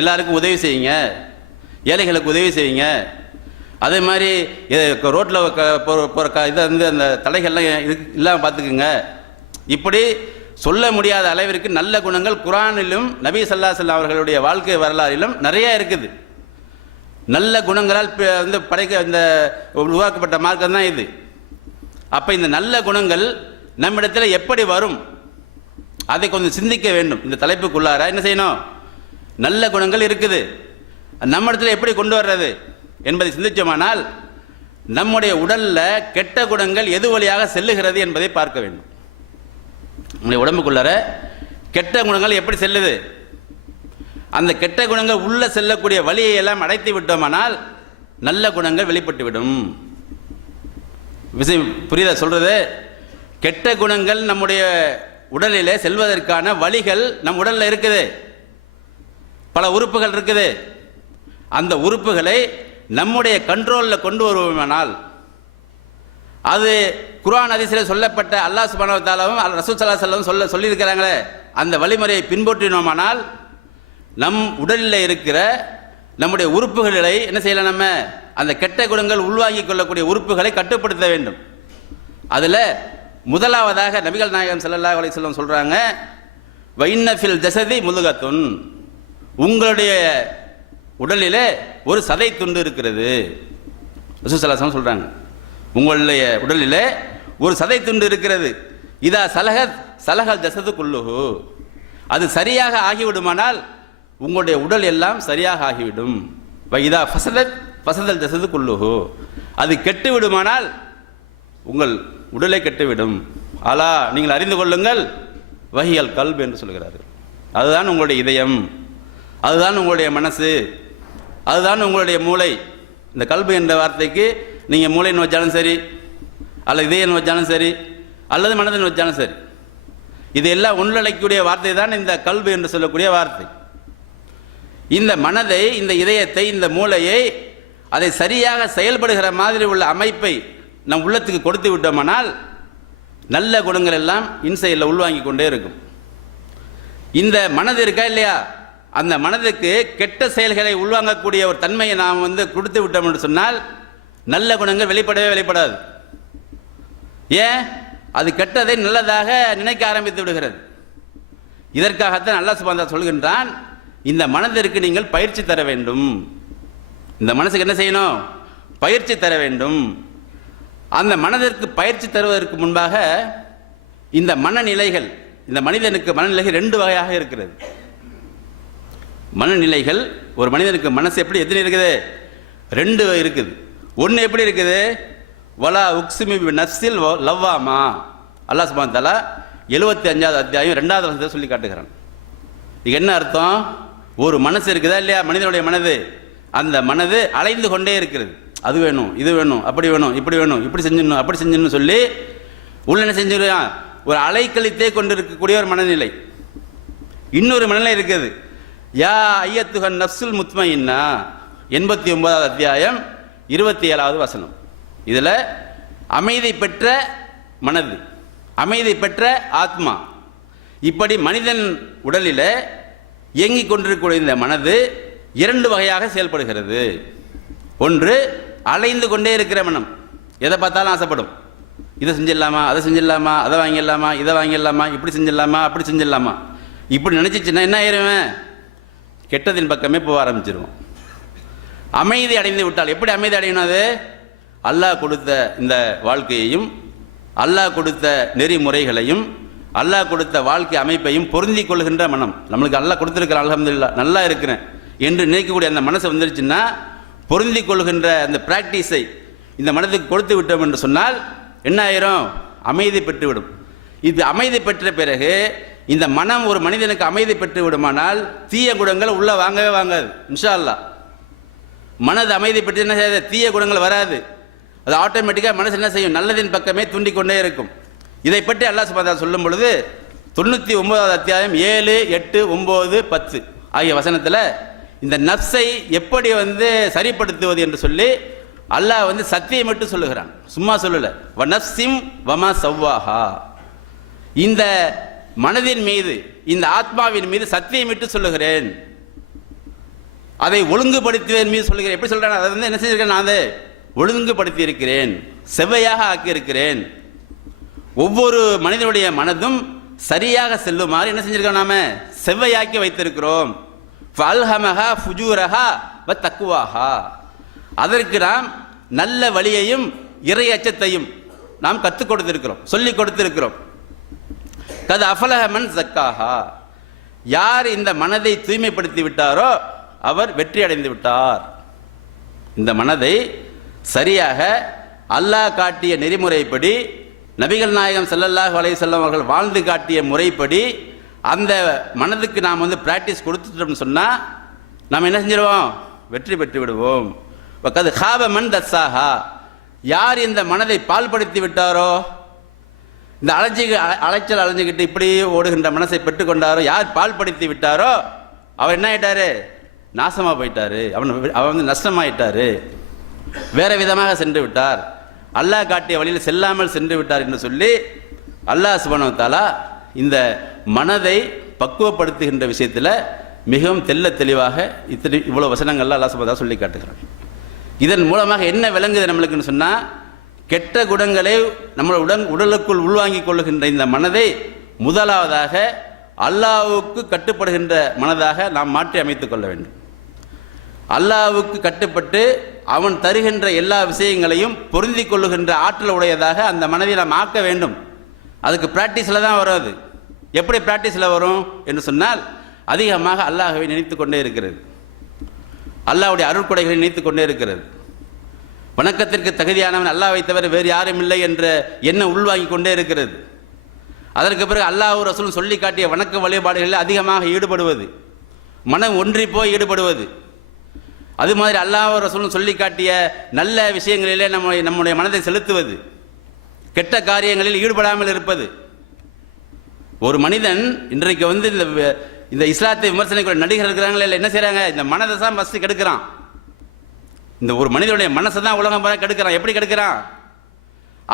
எல்லாருக்கும் உதவி செய்யுங்க, ஏழைகளுக்கு உதவி செய்யுங்க, அதே மாதிரி ரோட்டில் போகிற இதை வந்து அந்த தடைகள்லாம் இல்லாமல் பார்த்துக்குங்க. இப்படி சொல்ல முடியாத அளவிற்கு நல்ல குணங்கள் குர்ஆனிலும் நபி ஸல்லல்லாஹு அலைஹி வஸல்லம் அவர்களுடைய வாழ்க்கை வரலாறிலும் நிறைய இருக்குது. நல்ல குணங்களால் வந்து இந்த உருவாக்கப்பட்ட மார்க்கம் தான் இது. அப்போ இந்த நல்ல குணங்கள் நம்மிடத்தில் எப்படி வரும், அதை கொஞ்சம் சிந்திக்க வேண்டும். இந்த தலைப்புக்குள்ளார என்ன செய்யணும், நல்ல குணங்கள் இருக்குது, நம்மிடத்தில் எப்படி கொண்டு வர்றது என்பதை சிந்திச்சோமானால் நம்முடைய உடல்ல கெட்ட குணங்கள் எது வழியாக செல்லுகிறது என்பதை பார்க்க வேண்டும். நம்முடைய உடம்புக்குள்ளார கெட்ட குணங்கள் எப்படி செல்லுது, அந்த கெட்ட குணங்கள் உள்ள செல்லக்கூடிய வழியை எல்லாம் அடைத்து விட்டோமானால் நல்ல குணங்கள் வெளிப்பட்டு விடும். விஷயம் புரியுதா சொல்றது? கெட்ட குணங்கள் நம்முடைய உடலிலே செல்வதற்கான வழிகள் நம் உடல்ல இருக்குது, பல உறுப்புகள் இருக்குது. அந்த உறுப்புகளை நம்முடைய கண்ட்ரோலில் கொண்டு வருவோமானால், அது குர்ஆன் ஹதீஸில் சொல்லப்பட்ட அல்லாஹ் சுப்ஹானஹு வ தஆலாவும் ரசூல் ஸல்லல்லாஹு அலைஹி வஸல்லம் சொல்லியிருக்கிறாங்களே அந்த வழிமுறையை பின்பற்றினோமானால் நம் உடலில் இருக்கிற நம்முடைய உறுப்புகளை என்ன செய்யலாம், நம்ம அந்த கெட்ட குணங்கள் உள்வாங்கி கொள்ளக்கூடிய உறுப்புகளை கட்டுப்படுத்த வேண்டும். அதில் முதலாவதாக நபிகள் நாயகம் ஸல்லல்லாஹு அலைஹி வஸல்லம் சொல்றாங்க, வைன்ன ஃபில் ஜஸதி முதுகத்துன், உங்களுடைய உடலிலே ஒரு சதை துண்டு இருக்கிறது. ரசூல் ஸல்லல்லாஹு அலைஹி வஸல்லம் சொல்றாங்க, உங்களுடைய உடலிலே ஒரு சதை துண்டு இருக்கிறது. இதா சலஹத் சலஹல் ஜஸது குல்லுஹு, அது சரியாக ஆகிவிடுமானால் உங்களுடைய உடல் எல்லாம் சரியாக ஆகிவிடும். இதா ஃபஸதத் ஃபஸதல் ஜஸது குல்லுஹு, அது கெட்டு விடுமானால் உங்கள் உடலை கெட்டுவிடும். அலா நீங்கள் அறிந்து கொள்ளுங்கள், வஹியல் கல்ப் என்று சொல்கிறார். அதுதான் உங்களுடைய இதயம், அதுதான் உங்களுடைய மனசு, அதுதான் உங்களுடைய மூளை. இந்த கல்பு என்ற வார்த்தைக்கு நீங்கள் மூளைன்னு வச்சாலும் சரி, அல்லது இதயம் வச்சாலும் சரி, அல்லது மனதின் வச்சாலும் சரி, இது எல்லாம் உள்ளடக்கக்கூடிய வார்த்தை தான் இந்த கல்பு என்று சொல்லக்கூடிய வார்த்தை. இந்த மனதை, இந்த இதயத்தை, இந்த மூளையை, அதை சரியாக செயல்படுகிற மாதிரி உள்ள அமைப்பை நம் உள்ளத்துக்கு கொடுத்து விட்டோமானால் நல்ல குணங்கள் எல்லாம் இன்சைடில் உள்வாங்கி கொண்டே இருக்கும். இந்த மனது இருக்கா இல்லையா, அந்த மனதுக்கு கெட்ட செயல்களை உள்வாங்கக்கூடிய ஒரு தன்மையை நாம் கொடுத்து விட்டோம் என்று சொன்னால் நல்ல குணங்கள் வெளிப்படவே வெளிப்படாது. ஏன்? அது கெட்டதை நல்லதாக நினைக்க ஆரம்பித்து விடுகிறது. இதற்காகத்தான் அல்லாஹ் சுப்ஹானஹு வ தஆலா சொல்கின்றான், இந்த மனதிற்கு நீங்கள் பயிற்சி தர வேண்டும். இந்த மனசுக்கு என்ன செய்யணும்? பயிற்சி தர வேண்டும். அந்த மனதிற்கு பயிற்சி தருவதற்கு முன்பாக இந்த மனநிலைகள், இந்த மனிதனுக்கு மனநிலைகள் ரெண்டு வகையாக இருக்கிறது. மனநிலைகள், ஒரு மனிதனுக்கு மனசு எப்படி எத்தனை இருக்குது? ரெண்டு இருக்குது. ஒன்று எப்படி இருக்குது? வலா உக்ஸிமி பி நஃப்ஸில் லவ்வாமா, அல்லாஹ் சுப்ஹானஹு வ தஆலா 75வது அத்தியாயம் 2வது வசனத்தை சொல்லி காட்டுகிறான். இது என்ன அர்த்தம்? ஒரு மனசு இருக்குதா இல்லையா, மனிதனுடைய மனது, அந்த மனது அலைந்து கொண்டே இருக்கிறது. அது வேணும், இது வேணும், அப்படி வேணும், இப்படி வேணும், இப்படி செஞ்சிடணும், அப்படி செஞ்சிடணும் சொல்லி உள்ள என்ன செஞ்சிருக்கான்? ஒரு அலைக்கழித்தே கொண்டு இருக்கக்கூடிய ஒரு மனநிலை. இன்னொரு மனநிலை இருக்குது, யா ஐயத்துகன் நஃப்ஸுல் முத்மஇன்னா, 89வது அத்தியாயம் 27வது வசனம். இதில் அமைதி பெற்ற மனது, அமைதி பெற்ற ஆத்மா, இப்படி மனிதன் உடலில் இயங்கிக் கொண்டிருக்கக்கூடிய இந்த மனது இரண்டு வகையாக செயல்படுகிறது. ஒன்று அலைந்து கொண்டே இருக்கிற மனம், எதை பார்த்தாலும் ஆசைப்படும். இதை செஞ்சிடலாமா, அதை செஞ்சிடலாமா, அதை வாங்கிடலாமா, இதை வாங்கிடலாமா, இப்படி செஞ்சிடலாமா, அப்படி செஞ்சிடலாமா, இப்படி நினச்சிச்சுன்னா என்ன ஆயிடுவேன்? கெட்டதின் பக்கமே போக ஆரம்பிச்சிருவோம். அமைதி அடைந்து விட்டால் எப்படி அமைதி அடையணும்? அது அல்லாஹ் கொடுத்த இந்த வாழ்க்கையையும், அல்லாஹ் கொடுத்த நெறிமுறைகளையும், அல்லாஹ் கொடுத்த வாழ்க்கை அமைப்பையும் பொருந்தி கொள்கின்ற மனம். நம்மளுக்கு அல்லாஹ் கொடுத்துருக்கிறான், அல்ஹம்துலில்லாஹ் நல்லா இருக்கிறேன் என்று நினைக்கக்கூடிய அந்த மனசை வந்துருச்சுன்னா, பொருந்தி கொள்கின்ற அந்த பிராக்டிஸை இந்த மனதுக்கு கொடுத்து விட்டோம் என்று சொன்னால் என்ன ஆயிரும்? அமைதி பெற்றுவிடும். இது அமைதி பெற்ற பிறகு இந்த மனம் ஒரு மனிதனுக்கு அமைதி பெற்று விடுமானால் தீய குணங்கள் உள்ள வாங்கவே வாங்காது இன்ஷா அல்லாஹ். மனது அமைதி பெற்று என்ன செய்யாது? தீய குணங்கள் வராது. அது ஆட்டோமேட்டிக்காக மனசு என்ன செய்யும்? நல்லதின் பக்கமே தூண்டிக்கொண்டே இருக்கும். இதை பற்றி அல்லாஹ் சுப்ஹானஹு வ தஆலா சொல்லும் பொழுது 99வது அத்தியாயம் 7, 8, 9, 10 ஆகிய வசனத்தில் இந்த நஃப்ஸை எப்படி சரிப்படுத்துவது என்று சொல்லி அல்லாஹ் சத்தியமிட்டு சொல்லுகிறான், சும்மா சொல்லல. வ நஃப்ஸிம் வமா சவ்வாஹா, இந்த மனதின் மீது, இந்த ஆத்மாவின் மீது சத்தியமிட்டு சொல்லுகிறேன், அதை ஒழுங்குபடுத்துவதன் மீது சொல்லுகிறேன். எப்படி சொல்றேன்? அதை என்ன செஞ்சிருக்கேன்? நான் அதை ஒழுங்குபடுத்தி இருக்கிறேன், செவ்வையாக ஆக்கி இருக்கிறேன். ஒவ்வொரு மனிதனுடைய மனதும் சரியாக செல்லுமாறு என்ன செஞ்சிருக்கோம்? நாம செவ்வையாக்கி வைத்திருக்கிறோம். ஃபல்ஹமஹா ஃபுஜூரஹா வ தக்வாஹா. அதற்கு நாம் நல்ல வழியையும் இறை அச்சத்தையும் நாம் கற்றுக் கொடுத்திருக்கிறோம், சொல்லிக் கொடுத்திருக்கிறோம். கத் அஃபலஹ மன் ஸக்காஹா. யார் இந்த மனதை தூய்மைப்படுத்தி விட்டாரோ அவர் வெற்றி அடைந்து விட்டார். இந்த மனதை சரியாக அல்லாஹ் காட்டிய நெறிமுறைப்படி, நபிகள் நாயகம் ஸல்லல்லாஹு அலைஹி வஸல்லம் அவர்கள் வாழ்ந்து காட்டிய முறைப்படி அந்த மனதுக்கு நாம் பிராக்டிஸ் கொடுத்துட்டோம்னு சொன்னால் நாம் என்ன செஞ்சிருவோம்? வெற்றி பெற்று விடுவோம். கது ஹாப மன் தஸ்ஸாஹா. யார் இந்த மனதை பால்படுத்தி விட்டாரோ, இந்த அலைச்சல் அலைஞ்சிக்கிட்டு இப்படி ஓடுகின்ற மனசை பெற்றுக்கொண்டாரோ, யார் பால்படுத்தி விட்டாரோ அவர் என்ன ஆயிட்டாரு? நாசமாக போயிட்டாரு. அவன் நஷ்டமாயிட்டாரு, வேற விதமாக சென்று விட்டார், அல்லாஹ் காட்டிய வழியில் செல்லாமல் சென்று விட்டார் என்று சொல்லி அல்லாஹ் சுப்ஹானஹு வ தஆலா இந்த மனதை பக்குவப்படுத்துகின்ற விஷயத்தில் மிகவும் தெல்ல தெளிவாக இவ்வளவு வசனங்கள்ல அல்லாஹ் சுப்ஹானஹு வ தஆலா சொல்லி காட்டுகிறான். இதன் மூலமாக என்ன விளங்குது நம்மளுக்குன்னு சொன்னால், கெட்ட குணங்களை நம்ம உடலுக்குள் உள்வாங்கிக் கொள்ளுகின்ற இந்த மனதை முதலாவதாக அல்லாஹ்வுக்கு கட்டுப்படுகின்ற மனதாக நாம் மாற்றி அமைத்துக் கொள்ள வேண்டும். அல்லாஹ்வுக்கு கட்டுப்பட்டு அவன் தருகின்ற எல்லா விஷயங்களையும் பொருந்திக் கொள்ளுகின்ற ஆற்றல் உடையதாக அந்த மனதை நாம் ஆக்க வேண்டும். அதுக்கு பிராக்டிஸில் தான் வரும். அது எப்படி பிராக்டிஸில் வரும் என்று சொன்னால், அதிகமாக அல்லாஹ்வை நினைத்து கொண்டே இருக்கிறது, அல்லாஹ்வுடைய அருட்கொடைகளை நினைத்து கொண்டே இருக்கிறது. வணக்கத்திற்கு தகுதியானவன் அல்லாஹ்வை தவிர வேறு யாரும் இல்லை என்ற எண்ணம் உள்வாங்கி கொண்டே இருக்கிறது. அதற்கு பிறகு அல்லாஹ் ரசூல் சொல்லி காட்டிய வணக்க வழிபாடுகளில் அதிகமாக ஈடுபடுவது, மனம் ஒன்றி போய் ஈடுபடுவது. அது மாதிரி அல்லாஹ் ரசூல் சொல்லி காட்டிய நல்ல விஷயங்களிலே நம்முடைய மனதை செலுத்துவது, கெட்ட காரியங்களில் ஈடுபடாமல் இருப்பது. ஒரு மனிதன் இன்றைக்கு இந்த இஸ்லாத்தை விமர்சனிக்கிற நடிகர் இருக்கிறாங்களே, என்ன செய்யறாங்க? இந்த மனதை தான் ஃபஸ்ட்டு கெடுக்கிறான். இந்த ஒரு மனிதனுடைய மனசை தான் உலகம் பூரா கெடுக்கிறான். எப்படி கெடுக்கிறான்?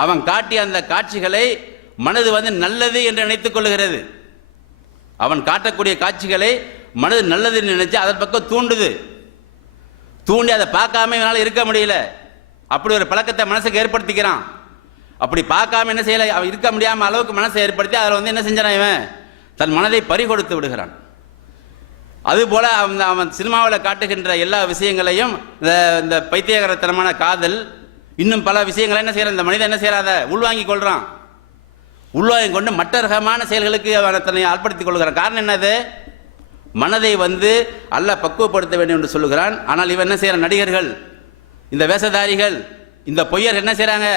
அவன் காட்டிய அந்த காட்சிகளை மனது நல்லது என்று நினைத்துக் கொள்ளுகிறது. அவன் காட்டக்கூடிய காட்சிகளை மனது நல்லது என்று நினைச்சு அதன் பக்கம் தூண்டி அதை பார்க்காம இவனால் இருக்க முடியல. அப்படி ஒரு பழக்கத்தை மனசுக்கு ஏற்படுத்திக்கிறான். அப்படி பார்க்காம என்ன செய்யல, அவன் இருக்க முடியாம அளவுக்கு மனசை ஏற்படுத்தி அதில் என்ன செஞ்சான்? இவன் தன் மனதை பறிகொடுத்து விடுகிறான். அதுபோல அவன் சினிமாவில் காட்டுகின்ற எல்லா விஷயங்களையும், இந்த பைத்தியகரத்தனமான காதல், இன்னும் பல விஷயங்களை என்ன செய்யறான்? இந்த மனிதன் என்ன செய்யறாத உள்வாங்கி கொள்றான். உள்வாங்கி கொண்டு மற்ற ரகமான செயல்களுக்கு அவனை தன்னை ஆட்படுத்திக் கொள்கிறான். காரணம் என்னது? மனதை அல்லாஹ் பக்குவப்படுத்த வேண்டும் என்று சொல்லுகிறான். ஆனால் இவன் என்ன செய்யறான்? நடிகர்கள், இந்த வேஷதாரிகள், இந்த பொய்யர் என்ன செய்யறாங்க?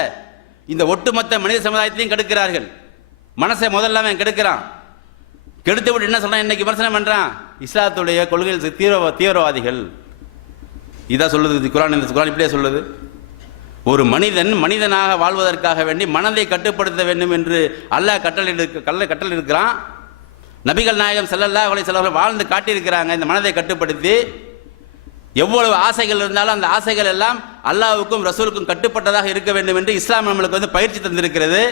இந்த ஒட்டுமொத்த மனித சமுதாயத்தையும் கெடுக்கிறார்கள். மனசை முதல்ல அவன் கெடுக்கிறான். கெடுத்து விட்டு என்ன சொல்றான்? இன்னைக்கு விமர்சனம் பண்றான், இஸ்லாத்துடைய கொள்கையில் தீவிரவாதிகள். இதான் சொல்லுது குர்ஆன். இந்த குர்ஆன் இப்படியே சொல்லுது. ஒரு மனிதன் மனிதனாக வாழ்வதற்காக வேண்டி மனதை கட்டுப்படுத்த வேண்டும் என்று அல்லாஹ் கட்டளை இருக்கிறான். நபிகள் நாயகம் ஸல்லல்லாஹு அலைஹி வஸல்லம் வாழ்ந்து காட்டியிருக்கிறாங்க. இந்த மனதை கட்டுப்படுத்தி எவ்வளவு ஆசைகள் இருந்தாலும் அந்த ஆசைகள் எல்லாம் அல்லாஹ்வுக்கும் ரசூலுக்கும் கட்டுப்பட்டதாக இருக்க வேண்டும் என்று இஸ்லாம் நம்மளுக்கு பயிற்சி தந்திருக்கிறது.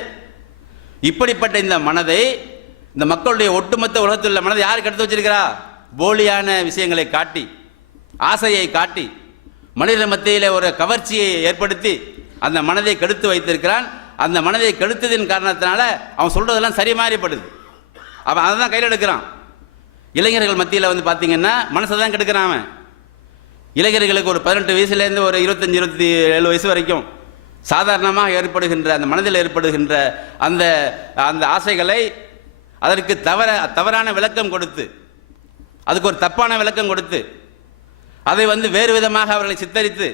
இப்படிப்பட்ட இந்த மனதை, இந்த மக்களுடைய ஒட்டுமொத்த உலகத்தில் உள்ள மனதை யாருக்கு எடுத்து வச்சிருக்கிறா? போலியான விஷயங்களை காட்டி, ஆசையை காட்டி, மனிதர் மத்தியில் ஒரு கவர்ச்சியை ஏற்படுத்தி அந்த மனதை கெடுத்து வைத்திருக்கிறான். அந்த மனதை கெடுத்ததின் காரணத்தினால அவன் சொல்றதெல்லாம் சரி மாறிப்படுது. அவன் அதை தான் கையில் எடுக்கிறான். இளைஞர்கள் மத்தியில் பார்த்தீங்கன்னா மனசை தான் கெடுக்கிறான் அவன். இளைஞர்களுக்கு ஒரு 18 வயசுலேருந்து ஒரு 25, 27 வயசு வரைக்கும் சாதாரணமாக ஏற்படுகின்ற அந்த மனதில் ஏற்படுகின்ற அந்த அந்த ஆசைகளை அதற்கு தவறான விளக்கம் கொடுத்து, அதுக்கு ஒரு தப்பான விளக்கம் கொடுத்து, அதை வேறு விதமாக அவர்களை சித்தரித்து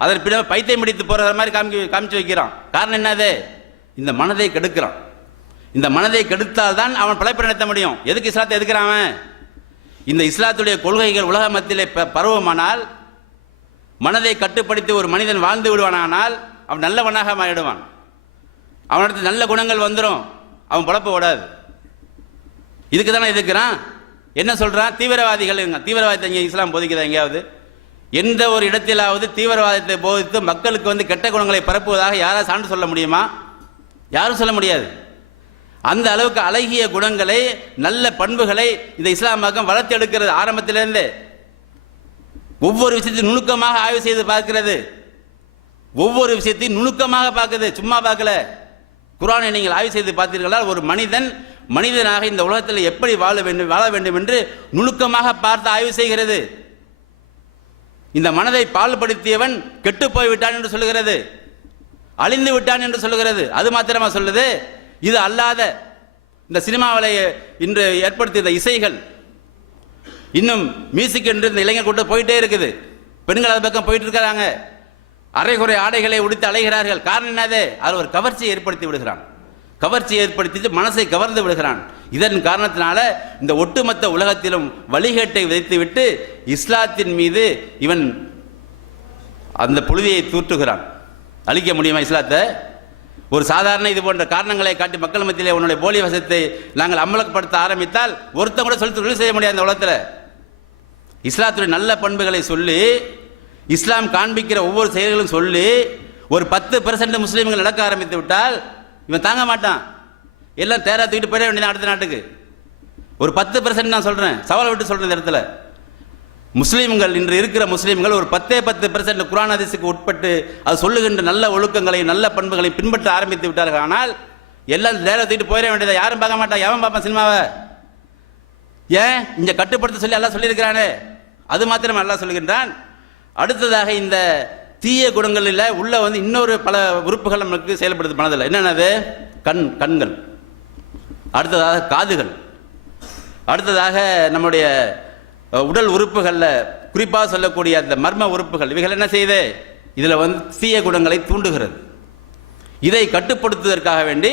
அதற்கு பின்னர் பைத்தியம் பிடித்து போகிற மாதிரி காமிச்சு வைக்கிறான். காரணம் என்னது? இந்த மனதை கெடுக்கிறான். இந்த மனதை கெடுத்தால் தான் அவன் பிழைப்பு நடத்த முடியும். எதுக்கு இஸ்லாத்தை எதுக்குறான் அவன்? இந்த இஸ்லாத்துடைய கொள்கைகள் உலக மத்தியிலே பருவமானால், மனதை கட்டுப்படுத்தி ஒரு மனிதன் வாழ்ந்து விடுவானால் அவன் நல்லவனாக மாறிடுவான். அவனிடத்து நல்ல குணங்கள் வந்துடும், அவன் பிழைப்ப விடாது. இதுக்கு தானே எதுக்குறான். என்ன சொல்றான்? தீவிரவாதிகள். தீவிரவாதத்தை இங்கே இஸ்லாம் போதிக்குதா? எங்கேயாவது எந்த ஒரு இடத்திலாவது தீவிரவாதத்தை போதித்து மக்களுக்கு கெட்ட குணங்களை பரப்புவதாக யாராவது சான்று சொல்ல முடியுமா? யாரும் சொல்ல முடியாது. அந்த அளவுக்கு அழகிய குணங்களை, நல்ல பண்புகளை இந்த இஸ்லாம் மார்க்கம் வளர்த்து எடுக்கிறது. ஆரம்பத்திலிருந்து ஒவ்வொரு விஷயத்தையும் நுணுக்கமாக ஆய்வு செய்து பார்க்கிறது. ஒவ்வொரு விஷயத்தையும் நுணுக்கமாக பார்க்குது, சும்மா பார்க்கல. குர்ஆனை நீங்கள் ஆய்வு செய்து பார்த்தீர்களால் ஒரு மனிதன் மனிதனாக இந்த உலகத்தில் எப்படி வாழ வேண்டும் என்று நுணுக்கமாக பார்த்து ஆய்வு செய்கிறது. இந்த மனதை பால்படுத்தியவன் கெட்டு போய்விட்டான் என்று சொல்லுகிறது, அழிந்து விட்டான் என்று சொல்லுகிறது. அது மாத்திரமா சொல்லுது? இது அல்லாத இந்த சினிமாவில் இன்று ஏற்படுத்திய இந்த இசைகள், இன்னும் மியூசிக் என்று இந்த இளைஞர் கூட்டம் போயிட்டே இருக்குது. பெண்கள் அது பக்கம் போயிட்டு இருக்கிறாங்க, அரைகுறை ஆடைகளை உடுத்து அலைகிறார்கள். காரணம் என்னது? அது ஒரு கவர்ச்சியை ஏற்படுத்தி விடுகிறான், கவர்ச்சியை ஏற்படுத்தி மனசை கவர்ந்து விடுகிறான். இதன் காரணத்தினால இந்த ஒட்டுமொத்த உலகத்திலும் வழிகேட்டை விதைத்துவிட்டு இஸ்லாத்தின் மீது இவன் அந்த புழுதியை தூற்றுகிறான். அழிக்க முடியுமா இஸ்லாத்தை? ஒரு சாதாரண இது போன்ற காரணங்களை காட்டி மக்கள் மத்தியிலே உன்னுடைய போலி வசத்தை நாங்கள் அமலப்படுத்த ஆரம்பித்தால் ஒருத்தன் கூட தொழில் செய்ய முடியாது. இந்த உலகத்தில் இஸ்லாத்துடைய நல்ல பண்புகளை சொல்லி, இஸ்லாம் காண்பிக்கிற ஒவ்வொரு செயல்களும் சொல்லி ஒரு 10% முஸ்லீம்கள் நடக்க ஆரம்பித்து விட்டால் இவன் தாங்க மாட்டான். எல்லாம் தேரா தூக்கிட்டு போயிட வேண்டியது அடுத்த நாட்டுக்கு. ஒரு 10% நான் சொல்றேன், சவாலை விட்டு சொல்றேன். இந்த இடத்துல முஸ்லீம்கள், இன்று இருக்கிற முஸ்லீம்கள் ஒரு 10% குர்ஆன் ஹதீஸுக்கு உட்பட்டு அது சொல்லுகின்ற நல்ல ஒழுக்கங்களையும் நல்ல பண்புகளையும் பின்பற்ற ஆரம்பித்து விட்டார்கள். ஆனால் எல்லாம் தேரா தூக்கிட்டு போயிட வேண்டியதை யாரும் பார்க்க மாட்டான். எவன் பார்ப்பான் சினிமாவை? ஏன் இங்க கட்டுப்படுத்த சொல்லி எல்லாம் சொல்லியிருக்கிறானே, அது மாத்திரம் அல்லாஹ் சொல்லுகின்றான். அடுத்ததாக இந்த தீய குணங்களில் உள்ள இன்னொரு பல உறுப்புகள் நமக்கு செயல்படுது மனதில். என்னென்னது? கண்கள், அடுத்ததாக காதுகள், அடுத்ததாக நம்முடைய உடல் உறுப்புகளில் குறிப்பாக சொல்லக்கூடிய அந்த மர்ம உறுப்புகள், இவைகள் என்ன செய்யுது? இதில் தீய குணங்களை தூண்டுகிறது. இதை கட்டுப்படுத்துவதற்காக வேண்டி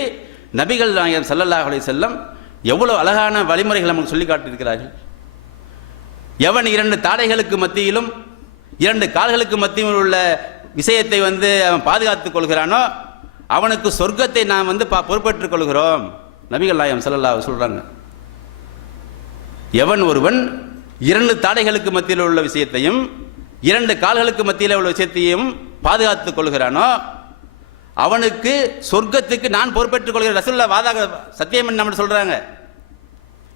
நபிகள் நாயகம் ஸல்லல்லாஹு அலைஹி வஸல்லம் எவ்வளவு அழகான வழிமுறைகள் நமக்கு சொல்லி காட்டியிருக்கிறார்கள். எவன் 2 தாடைகளுக்கு மத்தியிலும் 2 கால்களுக்கு மத்தியில் உள்ள விஷயத்தை அவன் பாதுகாத்துக் கொள்கிறானோ அவனுக்கு சொர்க்கத்தை நாம் பொறுப்பேற்றுக் கொள்கிறோம். நபிகள் நாயகம் ஸல்லல்லாஹு அலைஹி சொல்றாங்க, எவன் ஒருவன் 2 தாடைகளுக்கு மத்தியில் உள்ள விஷயத்தையும் 2 கால்களுக்கு மத்தியில் உள்ள விஷயத்தையும் பாதுகாத்துக் கொள்கிறானோ அவனுக்கு சொர்க்கத்துக்கு நான் பொறுப்பேற்றுக் கொள்கிறேன். ரசூலுல்லாஹ் வாதாக சத்தியம் நம்ம சொல்றாங்க.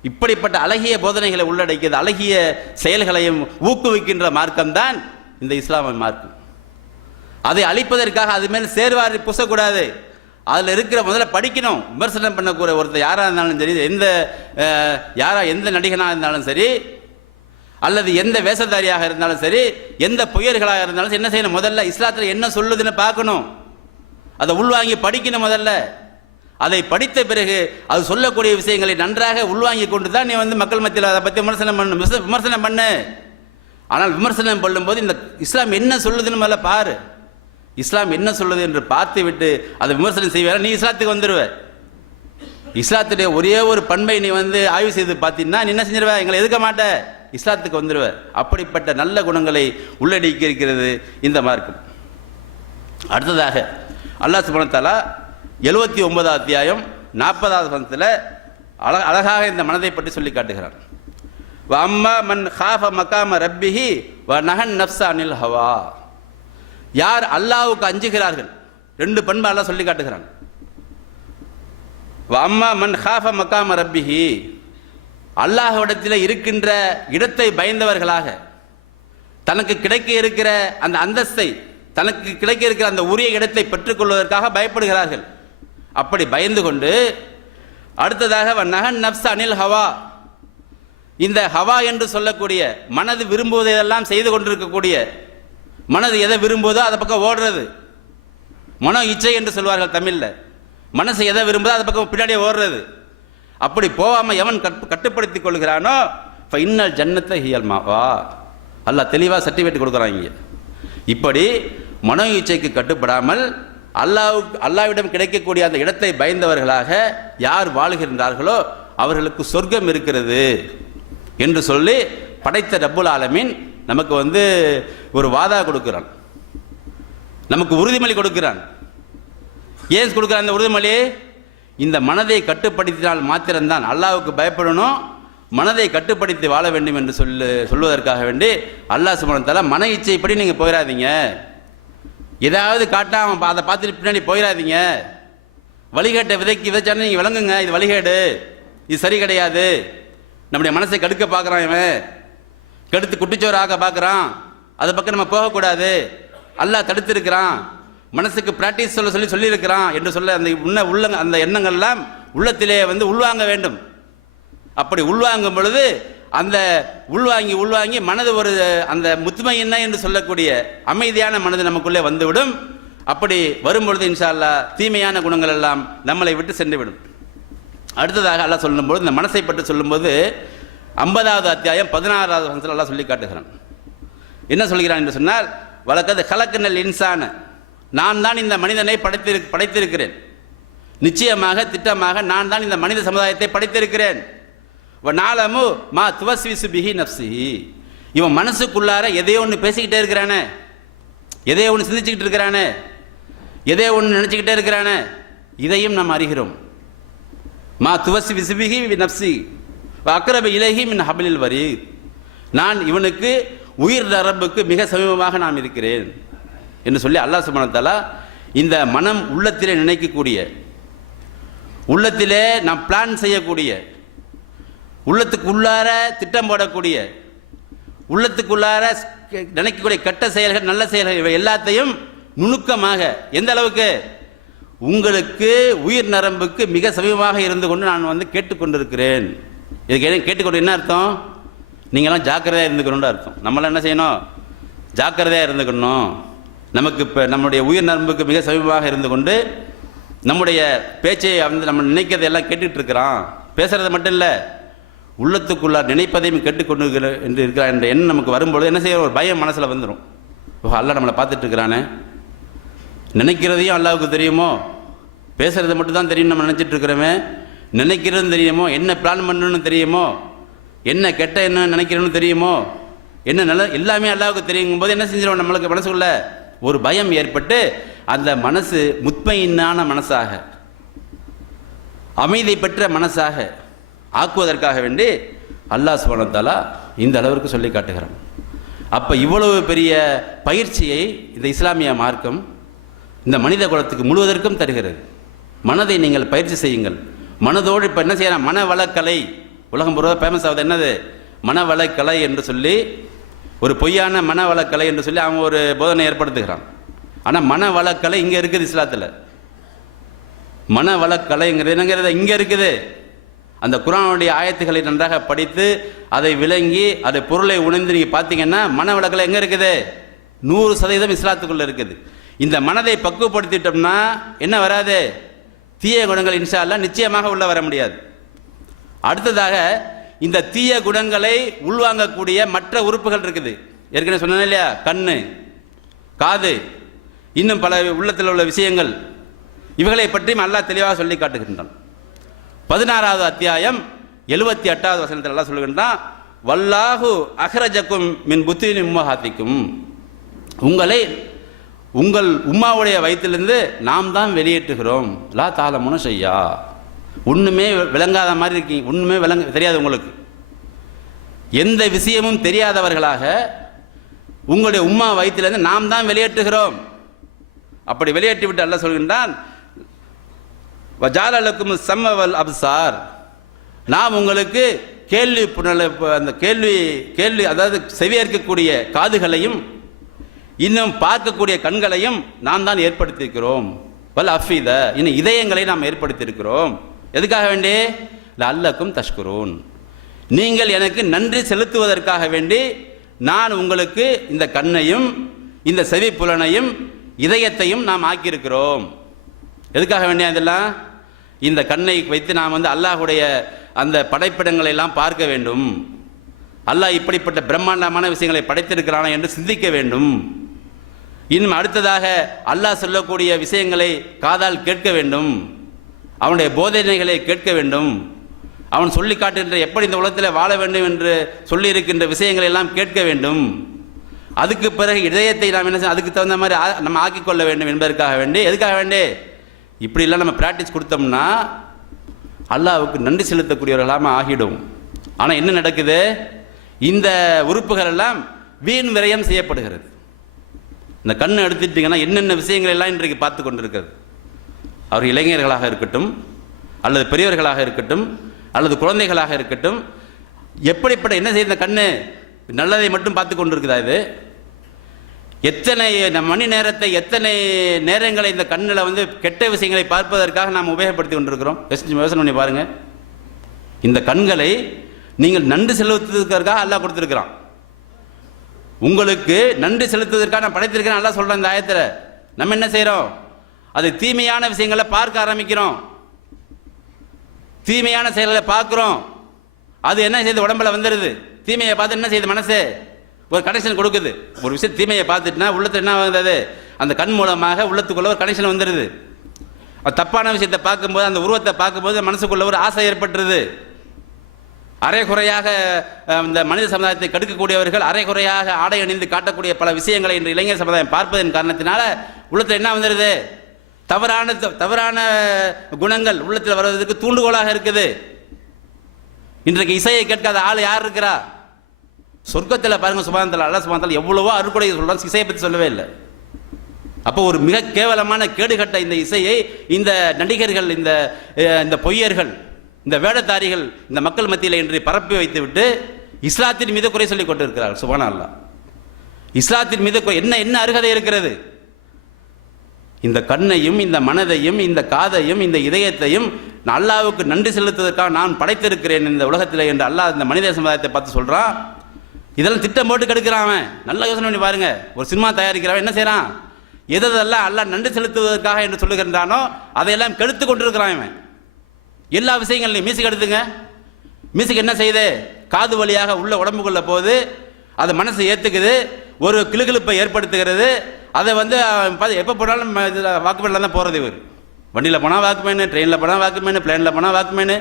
இப்படிப்பட்ட அழகிய போதனைகளை உள்ளடக்கியது, அழகிய செயல்களையும் ஊக்குவிக்கின்ற மார்க்கம்தான் இந்த இஸ்லாமிய மார்க்கம். அதை அழிப்பதற்காக அது மேல் சேர்வாரி பூசக்கூடாது. அதில் இருக்கிற முதல்ல படிக்கணும். விமர்சனம் பண்ணக்கூடிய ஒருத்தர் யாராக இருந்தாலும் சரி, எந்த நடிகனாக இருந்தாலும் சரி, அல்லது எந்த வேஷதாரியாக இருந்தாலும் சரி, எந்த புயல்களாக இருந்தாலும் என்ன செய்யணும்? முதல்ல இஸ்லாத்தில் என்ன சொல்லுதுன்னு பார்க்கணும், அதை உள்வாங்கி படிக்கணும். முதல்ல அதை படித்த பிறகு அது சொல்லக்கூடிய விஷயங்களை நன்றாக உள்வாங்கி கொண்டு தான் நீ மக்கள் மத்தியில் அதை பற்றி விமர்சனம் பண்ணு. ஆனால் விமர்சனம் பண்ணும்போது இந்த இஸ்லாம் என்ன சொல்லுதுன்னு முதல்ல பாரு. இஸ்லாம் என்ன சொல்லுது என்று பார்த்து விட்டு அதை விமர்சனம் செய்வார, நீ இஸ்லாத்துக்கு வந்துடுவ. இஸ்லாத்துடைய ஒரே ஒரு பண்பை நீ ஆய்வு செய்து பார்த்தீங்கன்னா நீ என்ன செஞ்சிருவ? எங்களை எதுக்க மாட்ட, இஸ்லாத்துக்கு வந்துடுவ. அப்படிப்பட்ட நல்ல குணங்களை உள்ளடக்கி இருக்கிறது இந்த மார்க்கம். அடுத்ததாக அல்லாஹ் சுப்ஹானஹு வ தஆலா 79வது அத்தியாயம் 40வது வசனத்தில் அழகாக இந்த மனதை பற்றி சொல்லி காட்டுகிறார். வ அம்மா மன் காஃப மகாம ரப்பிஹி வ நஹன் நஃப்ஸ அனில் ஹவா. யார் அல்லாஹ்வுக்கு அஞ்சுகிறார்கள், 2 பண்பு அல்லாஹ் சொல்லி காட்டுகிறான். வ அம்மா மன் காஃப மகாம ரப்பிஹி, அல்லாஹ்விடத்தில் இருக்கின்ற இடத்தை பயந்தவர்களாக, தனக்கு கிடைக்க இருக்கிற அந்த அந்தஸ்தை, தனக்கு கிடைக்க இருக்கிற அந்த உரிய இடத்தை பெற்றுக்கொள்வதற்காக பயப்படுகிறார்கள். அப்படி பயந்து கொண்டு அடுத்ததாக நஹன் நஃப்ஸ அனில் ஹவா, இந்த ஹவா என்று சொல்லக்கூடிய மனது விரும்புவதையெல்லாம் செய்து கொண்டிருக்கக்கூடிய, மனது எதை விரும்புவதோ அதை பக்கம் ஓடுறது, மனோ இச்சை என்று சொல்வார்கள் தமிழில். மனசு எதை விரும்புதோ அதை பக்கம் பின்னாடியே ஓடுறது. அப்படி போகாமல் எவன் கட்டுப்படுத்திக் கொள்கிறானோ இன்னல் ஜன்னத்தை ஹியல் மாவா, அல்லாஹ் தெளிவாக சர்டிஃபிகேட் கொடுக்குறாங்க. இப்படி மனோ இச்சைக்கு கட்டுப்படாமல் அல்லாஹ்விடம் கிடைக்கக்கூடிய அந்த இடத்தை பயந்தவர்களாக யார் வாழ்கின்றார்களோ அவர்களுக்கு சொர்க்கம் இருக்கிறது என்று சொல்லி படைத்த ரப்புல் ஆலமீன் நமக்கு ஒரு வாதா கொடுக்கிறான், நமக்கு உறுதிமொழி கொடுக்கிறான். ஏன் கொடுக்கிறான் அந்த உறுதிமொழி? இந்த மனதை கட்டுப்படுத்தினால் மாத்திரம்தான் அல்லாஹ்வுக்கு பயப்படணும், மனதை கட்டுப்படுத்தி வாழ வேண்டும் என்று சொல்வதற்காக வேண்டி அல்லாஹ் சுப்ஹானஹு வ தஆலா மன இச்சைப்படி நீங்கள் போயிடாதீங்க, ஏதாவது காட்டாம அதை பார்த்துட்டு பின்னாடி போயிடாதீங்க, வழிகேட்டை விதைச்சானே நீங்கள் விளங்குங்க, இது வழிகேடு, இது சரி கிடையாது, நம்முடைய மனசை கடுக்க பார்க்குறான், இவன் கெடுத்து குட்டிச்சோறு ஆக்க பார்க்குறான், அது பக்கம் நம்ம போகக்கூடாது, அல்லாஹ் தடுத்திருக்கிறான், மனசுக்கு பிராக்டிஸ் சொல்லியிருக்கிறான் என்று சொல்ல அந்த அந்த எண்ணங்கள்லாம் உள்ளத்திலே வந்து உள்வாங்க வேண்டும். அப்படி உள்வாங்கும் பொழுது அந்த உள்வாங்கி மனது ஒரு அந்த முத்துமையின்ன என்று சொல்லக்கூடிய அமைதியான மனது நமக்குள்ளே வந்துவிடும். அப்படி வரும்பொழுது இன்ஷா அல்லாஹ் தீமையான குணங்கள் எல்லாம் நம்மளை விட்டு சென்றுவிடும். அடுத்ததாக அல்லாஹ் சொல்லும்போது இந்த மனசை பற்றி சொல்லும்போது 50வது அத்தியாயம் 16வது வசனத்தில் அல்லாஹ் சொல்லி காட்டுகிறான். என்ன சொல்கிறான் என்று சொன்னால், வலக்கது கலக்கனல் இன்சான, நான் தான் இந்த மனிதனை படைத்திருக்கிறேன். நிச்சயமாக திட்டமாக நான் தான் இந்த மனித சமுதாயத்தை படைத்திருக்கிறேன். நாலமு மா துவஸ்விசு பிஹி நப்சிஹி, இவன் மனசுக்குள்ளார எதையோ ஒன்று பேசிக்கிட்டே இருக்கிறானே, எதையோ ஒன்று சிந்திச்சுக்கிட்டு இருக்கிறானே, எதையோ ஒன்று நினச்சிக்கிட்டே இருக்கிறானே, இதையும் நாம் அறிகிறோம். மா துவஸ்விசு பிஹி நப்சி அக்ரப இலஹி மின் ஹபிலில் வரி, நான் இவனுக்கு உயிர் நரம்புக்கு மிக சமீபமாக நான் இருக்கிறேன் என்று சொல்லி அல்லாஹ் சுப்ஹானஹு வ தஆலா இந்த மனம் உள்ளத்திலே நினைக்கக்கூடிய, உள்ளத்திலே நாம் பிளான் செய்யக்கூடிய, உள்ளத்துக்குள்ளார திட்டம் போடக்கூடிய, உள்ளத்துக்குள்ளார நினைக்கக்கூடிய கெட்ட செயல்கள் நல்ல செயல்கள் இவை எல்லாத்தையும் நுணுக்கமாக எந்த அளவுக்கு உங்களுக்கு உயிர் நரம்புக்கு மிக சமீபமாக இருந்து கொண்டு நான் வந்து கேட்டுக்கொண்டிருக்கிறேன். இதுக்கு கேட்டுக்கொண்டு என்ன அர்த்தம்? நீங்களாம் ஜாக்கிரதையாக இருந்துக்கணும்னு அர்த்தம். நம்மளாம் என்ன செய்யணும்? ஜாக்கிரதையாக இருந்துக்கணும். நமக்கு இப்போ நம்முடைய உயிர் நரம்புக்கு மிக சமீபமாக இருந்து கொண்டு நம்முடைய பேச்சை வந்து நம்ம நினைக்கிறதை எல்லாம் கேட்டுக்கிட்டு இருக்கிறான். பேசுறது மட்டும் இல்லை, உள்ளத்துக்குள்ளார் நினைப்பதையும் கேட்டுக்கொண்டு என்று இருக்கிறான் என்ற எண்ணம் நமக்கு வரும்பொழுது என்ன செய்ய, ஒரு பயம் மனசில் வந்துடும். அல்லாஹ் நம்மளை பார்த்துட்டு இருக்கிறானே, நினைக்கிறதையும் அல்லாஹ்வுக்கு தெரியுமோ, பேசுறது மட்டும் தான் தெரியும் நம்ம நினச்சிட்டு இருக்கிறோமே, நினைக்கிறதும் தெரியுமோ, என்ன பிளான் பண்ணணும்னு தெரியுமோ, என்ன கெட்ட என்ன நினைக்கிறோன்னு தெரியுமோ, என்ன நல்ல எல்லாமே அல்லாஹ்வுக்கு தெரியும் போது என்ன செஞ்சிடும், நம்மளுக்கு மனசுக்குள்ள ஒரு பயம் ஏற்பட்டு அந்த மனசு முத்மையின்னான மனசாக, அமைதி பெற்ற மனசாக ஆக்குவதற்காக வேண்டி அல்லாஹ் சுப்ஹானஹு வ தஆலா இந்த அளவிற்கு சொல்லி காட்டுகிறான். அப்போ இவ்வளவு பெரிய பயிற்சியை இந்த இஸ்லாமிய மார்க்கம் இந்த மனித குலத்துக்கு முழுவதற்கும் தருகிறது. மனதை நீங்கள் பயிற்சி செய்யுங்கள். மனதோடு இப்போ என்ன செய்யலாம், மனவளக்கலை உலகம் பூரா ஃபேமஸ் ஆகுது. என்னது? மனவளக்கலை என்று சொல்லி, ஒரு பொய்யான மனவளக்கலை என்று சொல்லி அவன் ஒரு போதனை ஏற்படுத்துகிறான். ஆனால் மனவளக்கலை இங்கே இருக்குது இஸ்லாத்தில். மனவளக்கலைங்கிறது என்னங்கிறத இங்கே இருக்குது. அந்த குர்ஆனுடைய ஆயத்துக்களை நன்றாக படித்து அதை விளங்கி அதை பொருளை உணர்ந்து நீங்கள் பார்த்தீங்கன்னா மனவளக்கலை எங்கே இருக்குது? 100% இஸ்லாத்துக்குள்ளே இருக்குது. இந்த மனதை பக்குவப்படுத்திட்டோம்னா என்ன வராது? தீய குணங்கள் இன்ஷா அல்லாஹ் நிச்சயமாக உள்ள வர முடியாது. அடுத்ததாக இந்த தீய குணங்களை உள்வாங்கக்கூடிய மற்ற உறுப்புகள் இருக்குது. ஏற்கனவே சொன்னேன் இல்லையா, கண்ணு, காது, இன்னும் பல உள்ளத்தில் உள்ள விஷயங்கள், இவைகளை பற்றியும் அல்லாஹ் தெளிவாக சொல்லி காட்டுகின்றான். 16வது அத்தியாயம் 78வது வசனத்தில் அல்லாஹ் சொல்லுகின்றான், வல்லாஹு அஹ்ரஜக்கும் மின் புத்தீனி உம்மஹாத்திக்கும், உங்களை உங்கள் உம்மாவுடைய வயிற்றிலிருந்து நாம் தான் வெளியேற்றுகிறோம். லா தாலமுன செய்யா, ஒன்றுமே விளங்காத மாதிரி இருக்கீங்க, ஒன்றுமே தெரியாது, உங்களுக்கு எந்த விஷயமும் தெரியாதவர்களாக உங்களுடைய உம்மா வயிற்றிலிருந்து நாம் தான் வெளியேற்றுகிறோம். அப்படி வெளியேற்றி விட்டு அல்லாஹ் சொல்கின்றான், வஜாலலக்கும் சம்மவல் அப்சார், நாம் உங்களுக்கு கேள்வி அந்த கேள்வி அதாவது செவியேற்கக்கூடிய காதுகளையும் இன்னும் பார்க்கக்கூடிய கண்களையும் நாம் தான் ஏற்படுத்தியிருக்கிறோம். வல் அஃபீத, இன்னும் இதயங்களை நாம் ஏற்படுத்தியிருக்கிறோம். எதுக்காக வேண்டி? லஅல்லக்கும் தஷ்குரூன், நீங்கள் எனக்கு நன்றி செலுத்துவதற்காக வேண்டி நான் உங்களுக்கு இந்த கண்ணையும் இந்த செவி புலனையும் இதயத்தையும் நாம் ஆக்கியிருக்கிறோம். எதுக்காக வேண்டிய இதெல்லாம்? இந்த கண்ணை வைத்து நாம் வந்து அல்லாஹுடைய அந்த படைப்பிடங்களை எல்லாம் பார்க்க வேண்டும். அல்லாஹ் இப்படிப்பட்ட பிரம்மாண்டமான விஷயங்களை படைத்திருக்கிறானா என்று சிந்திக்க வேண்டும். இன்னும் அடுத்ததாக அல்லாஹ் சொல்லக்கூடிய விஷயங்களை காதால் கேட்க வேண்டும். அவனுடைய போதனைகளை கேட்க வேண்டும். அவன் சொல்லி காட்டுகின்ற எப்படி இந்த உலகத்தில் வாழ வேண்டும் என்று சொல்லி இருக்கின்ற விஷயங்களை எல்லாம் கேட்க வேண்டும். அதுக்கு பிறகு இதயத்தை நாம் என்ன செய்ய, அதுக்கு தகுந்த மாதிரி நம்ம ஆக்கிக்கொள்ள வேண்டும் என்பதற்காக வேண்டி. எதுக்காக வேண்டி? இப்படிலாம் நம்ம ப்ராக்டிஸ் கொடுத்தோம்னா அல்லாஹ்வுக்கு நன்றி செலுத்தக்கூடியவர்களாக ஆகிடும். ஆனால் என்ன நடக்குது? இந்த உறுப்புகள் எல்லாம் வீண் விரயம் செய்யப்படுகிறது. இந்த கண்ணை எடுத்துட்டீங்கன்னா என்னென்ன விஷயங்கள் எல்லாம் இன்றைக்கு பார்த்து கொண்டிருக்கிறது. அவர் இளைஞர்களாக இருக்கட்டும், அல்லது பெரியவர்களாக இருக்கட்டும், அல்லது குழந்தைகளாக இருக்கட்டும், எப்படிப்பட்ட என்ன செய்ய இந்த கண்ணு நல்லதை மட்டும் பார்த்து கொண்டிருக்குதா? இது எத்தனை மணி நேரத்தை, எத்தனை நேரங்களை இந்த கண்ணில் வந்து கெட்ட விஷயங்களை பார்ப்பதற்காக நாம் உபயோகப்படுத்தி கொண்டிருக்கிறோம். யோசனை பண்ணி பாருங்க. இந்த கண்களை நீங்கள் நன்றி செலுத்துவதற்காக அல்லாஹ் கொடுத்திருக்கிறான். உங்களுக்கு நன்றி செலுத்துவதற்காக நான் படைத்திருக்கிறேன் அல்லாஹ் சொல்றேன் இந்த ஆயத்தில். நம்ம என்ன செய்யறோம்? அது தீமையான விஷயங்களை பார்க்க ஆரம்பிக்கிறோம், தீமையான செயல்களை பார்க்கிறோம். அது என்ன செய்யுது? உடம்புல வந்துடுது. தீமையை பார்த்து என்ன செய்யுது? மனசு ஒரு கனெக்ஷன் கொடுக்குது. ஒரு விஷயம் தீமையை பார்த்துட்டுனா உள்ளத்தில் என்ன ஆகுது? அந்த கண் மூலமாக உள்ளத்துக்குள்ள ஒரு கனெக்ஷன் வந்துடுது. தப்பான விஷயத்தை பார்க்கும்போது, அந்த உருவத்தை பார்க்கும்போது மனசுக்குள்ள ஒரு ஆசை ஏற்பட்டுருது. அரைகுறையாக இந்த மனித சமுதாயத்தை கெடுக்கக்கூடியவர்கள் அரைகுறையாக ஆடை அணிந்து காட்டக்கூடிய பல விஷயங்களை இன்று இளைஞர் சமுதாயம் பார்ப்பதன் காரணத்தினால உள்ளத்தில் என்ன வந்துடுது? தவறான குணங்கள் உள்ளத்தில் வருவதற்கு தூண்டுகோலாக இருக்குது. இன்றைக்கு இசையை கேட்காத ஆள் யார் இருக்கிறா? சொர்க்கத்தில் பாருங்க, சுபானத்தில் அல்ல சுபானத்தில் எவ்வளவோ அருக்குறை சொல்றான், இசையை பற்றி சொல்லவே இல்லை. அப்போ ஒரு மிக கேவலமான கேடுகட்ட இந்த இசையை இந்த நடிகர்கள், இந்த பொய்யர்கள், இந்த வேடத்தாரிகள் இந்த மக்கள் மத்தியில் இன்று பரப்பி வைத்துவிட்டு இஸ்லாத்தின் மீது குறை சொல்லிக் கொண்டிருக்கிறார்கள். சுப்ஹானல்லாஹ். இஸ்லாத்தின் மீது என்ன அருகதை இருக்கிறது? இந்த கண்ணையும், இந்த மனதையும், இந்த காதையும், இந்த இதயத்தையும் அல்லாஹ்வுக்கு நன்றி செலுத்துவதற்காக நான் படைத்திருக்கிறேன் இந்த உலகத்தில் என்று அல்லாஹ் இந்த மனித சமுதாயத்தை பார்த்து சொல்றான். இதெல்லாம் திட்டம் போட்டு கெடுக்கிறான். நல்ல யோசனை பண்ணி பாருங்க. ஒரு சினிமா தயாரிக்கிறவன் என்ன செய்யறான்? எதெல்லாம் அல்லாஹ் நன்றி செலுத்துவதற்காக என்று சொல்லுகின்றானோ அதையெல்லாம் கெடுத்து கொண்டிருக்கிறான். இவன் எல்லா விஷயங்கள்லையும் மியூசிக் எடுத்துங்க. மியூசிக் என்ன செய்யுது? காது வழியாக உள்ள உடம்புக்குள்ள போகுது, அதை மனசு ஏற்றுக்குது, ஒரு கிளுகிழுப்பை ஏற்படுத்துகிறது. அதை வந்து எப்போ போனாலும் இதில் வாக்குமேனில் தான் போகிறது. இவர் வண்டியில் போனால் வாக்குமேனு, ட்ரெயினில் போனால் வாக்குமேனு, பிளேனில் போனால் வாக்குமேனு,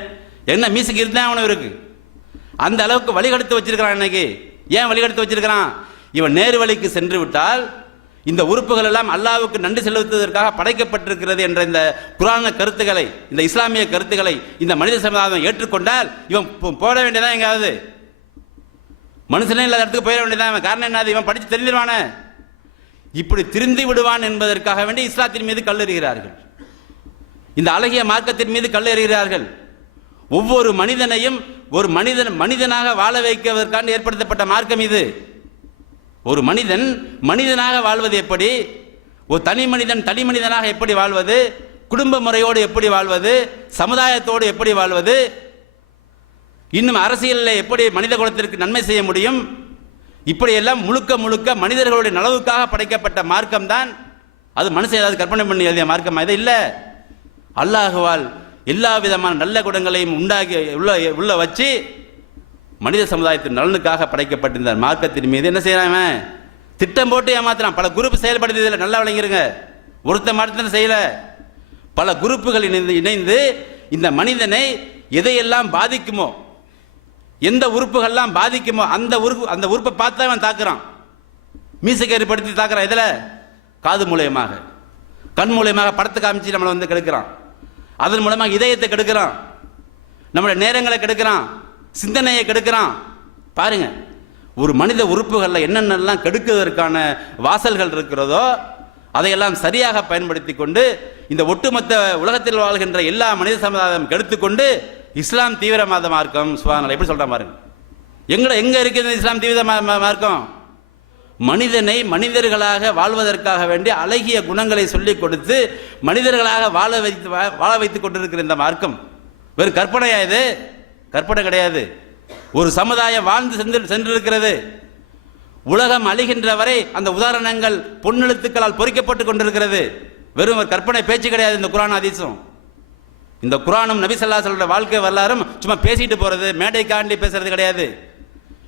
என்ன மியூசிக் இருந்தால் அவனு இருக்கு. அந்த அளவுக்கு வழிகெடுத்து வச்சிருக்கிறான். இன்னைக்கு ஏன் வழிகெடுத்து வச்சிருக்கிறான்? இவன் நேரு வழிக்கு சென்று விட்டால் இந்த உறுப்புகள் எல்லாம் அல்லாஹ்வுக்கு நன்றி செலுத்துவதற்காக படைக்கப்பட்டிருக்கிறது என்ற இந்த குர்ஆன் கருத்துக்களை, இந்த இஸ்லாமிய கருத்துக்களை இந்த மனித சமுதாயம் ஏற்றுக்கொண்டால் இவன் போட வேண்டியதான். எங்காவது மனுஷனே இல்லாத இடத்துக்கு போயிட வேண்டியதான். காரணம் என்னது? இவன் படித்து தெரிஞ்சிருவானே. இப்படி திருந்தி விடுவான் என்பதற்காக வேண்டி இஸ்லாத்தின் மீது கல்லெறிகிறார்கள், இந்த அழகிய மார்க்கத்தின் மீது கல்லெறிகிறார்கள். ஒவ்வொரு மனிதனையும் ஒரு மனிதனாக வாழ வைப்பதற்காக ஏற்படுத்தப்பட்ட மார்க்கம் இது. ஒரு மனிதன் மனிதனாக வாழ்வது எப்படி? ஒரு தனி மனிதனாக எப்படி வாழ்வது? குடும்ப முறையோடு எப்படி வாழ்வது? சமுதாயத்தோடு எப்படி வாழ்வது? இன்னும் அரசியலில் எப்படி மனித குலத்திற்கு நன்மை செய்ய முடியும்? இப்படியெல்லாம் முழுக்க மனிதர்களுடைய நலவுக்காக படைக்கப்பட்ட மார்க்கம் தான் அது. மனுஷன் ஏதாவது கற்பனை பண்ணி எழுதிய மார்க்கம் இது இல்லை. அல்லாஹ்வால் எல்லா விதமான நல்ல குணங்களையும் உண்டாக்கி உள்ள வச்சு மனித சமுதாயத்தின் நலனுக்காக படைக்கப்பட்டிருந்த மார்க்கத்தின் மீது என்ன செய்யறான்? திட்டம் போட்டு ஏமாத்துறான். பல குரூப் செயல்படுத்தியதில் நல்லா விளங்கிருங்க. ஒருத்த மாற்றத்தை செய்யல, பல குரூப்புகள் இணைந்து இந்த மனிதனை எதையெல்லாம் பாதிக்குமோ, எந்த உறுப்புகள்லாம் பாதிக்குமோ அந்த உறுப்பை பார்த்து அவன் தாக்குறான். மீசைக்கு ஏற்படுத்தி தாக்குறான். இதில் காது மூலயமாக, கண் மூலயமாக படத்தை காமிச்சு நம்மளை வந்து கெடுக்கிறான். அதன் மூலமாக இதயத்தை கெடுக்கிறான், நம்மளுடைய நேரங்களை கெடுக்கிறான், சிந்தனையை கெடுக்கிறான். பாருங்க, ஒரு மனித உறுப்புகளில் என்னென்னலாம் கெடுக்குவதற்கான வாசல்கள் இருக்கிறதோ அதையெல்லாம் சரியாக பயன்படுத்தி கொண்டு இந்த ஒட்டுமொத்த உலகத்தில் வாழ்கின்ற எல்லா மனித சமுதாயம் கெடுத்துக்கொண்டு இஸ்லாம் தீவிரவாத மார்க்கம். சுப்ஹானல்லாஹ், எப்படி சொல்ற பாருங்க. எங்க இருக்குது இஸ்லாம் தீவிர மார்க்கம்? மனிதனை மனிதர்களாக வாழ்வதற்காக வேண்டிய அழகிய குணங்களை சொல்லிக் கொடுத்து மனிதர்களாக வாழ வைத்துக் கொண்டிருக்கிற இந்த மார்க்கம் வெறும் கற்பனையா? இது கற்பனை கிடையாது. ஒரு சமுதாயம் வாழ்ந்து சென்றிருக்கிறது. உலகம் அழிகின்ற வரை அந்த உதாரணங்கள் பொன்னெழுத்துக்களால் பொறிக்கப்பட்டு கொண்டிருக்கிறது. வெறும் ஒரு கற்பனை பேச்சு கிடையாது இந்த குர்ஆன் ஹதீஸும். இந்த குர்ஆனும் நபி ஸல்லல்லாஹு அலைஹி வஸல்லம் வாழ்க்கை வரலாறும் சும்மா பேசிட்டு போறது, மேடை காண்டி பேசுறது கிடையாது.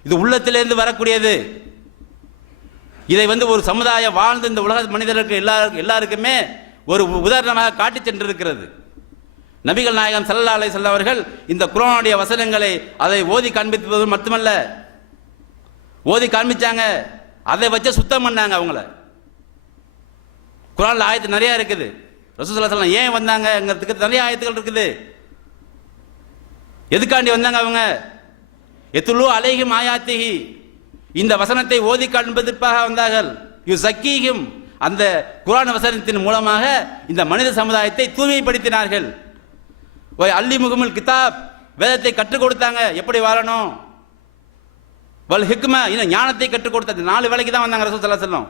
இது உள்ளத்திலிருந்து வரக்கூடியது. இதை வந்து ஒரு சமுதாயம் வாழ்ந்து இந்த உலக மனிதர்களுக்கு எல்லாருக்குமே ஒரு உதாரணமாக காட்டி சென்றிருக்கிறது. நபிகள் நாயகம் ஸல்லல்லாஹு அலைஹி வஸல்லம் அவர்கள் இந்த குர்ஆனுடைய வசனங்களை அதை ஓதி காண்பிப்பது மட்டுமல்ல, ஓதி காண்பிச்சாங்க, அதை வச்சு சுத்தம் பண்ணாங்க அவங்கள. குர்ஆன்ல ஆயத்து நிறைய இருக்குது. ரசூல் ஸல்லல்லாஹு அலைஹி வஸல்லம் ஏன் வந்தாங்கங்கிறதுக்கு நிறைய ஆயத்துகள் இருக்குது. எதுக்காண்டி வந்தாங்க அவங்க? எத்துலு அலைஹிம் ஆயாத்திஹி, இந்த வசனத்தை ஓதி காண்பதற்காக வந்தார்கள். யுஸக்கீஹிம், அந்த குர்ஆன் வசனத்தின் மூலமாக இந்த மனித சமுதாயத்தை தூய்மைப்படுத்தினார்கள். அல்லிமுகமுல் கிதாப், வேதத்தை கற்றுக் கொடுத்தாங்க, எப்படி வாழணும். வல் ஹிக்மா, ஞானத்தை கற்றுக் கொடுத்தாங்க. 4 வேளைக்கு தான் வந்தாங்க ரசூல் ஸல்லல்லாஹு அலைஹி வஸல்லம்.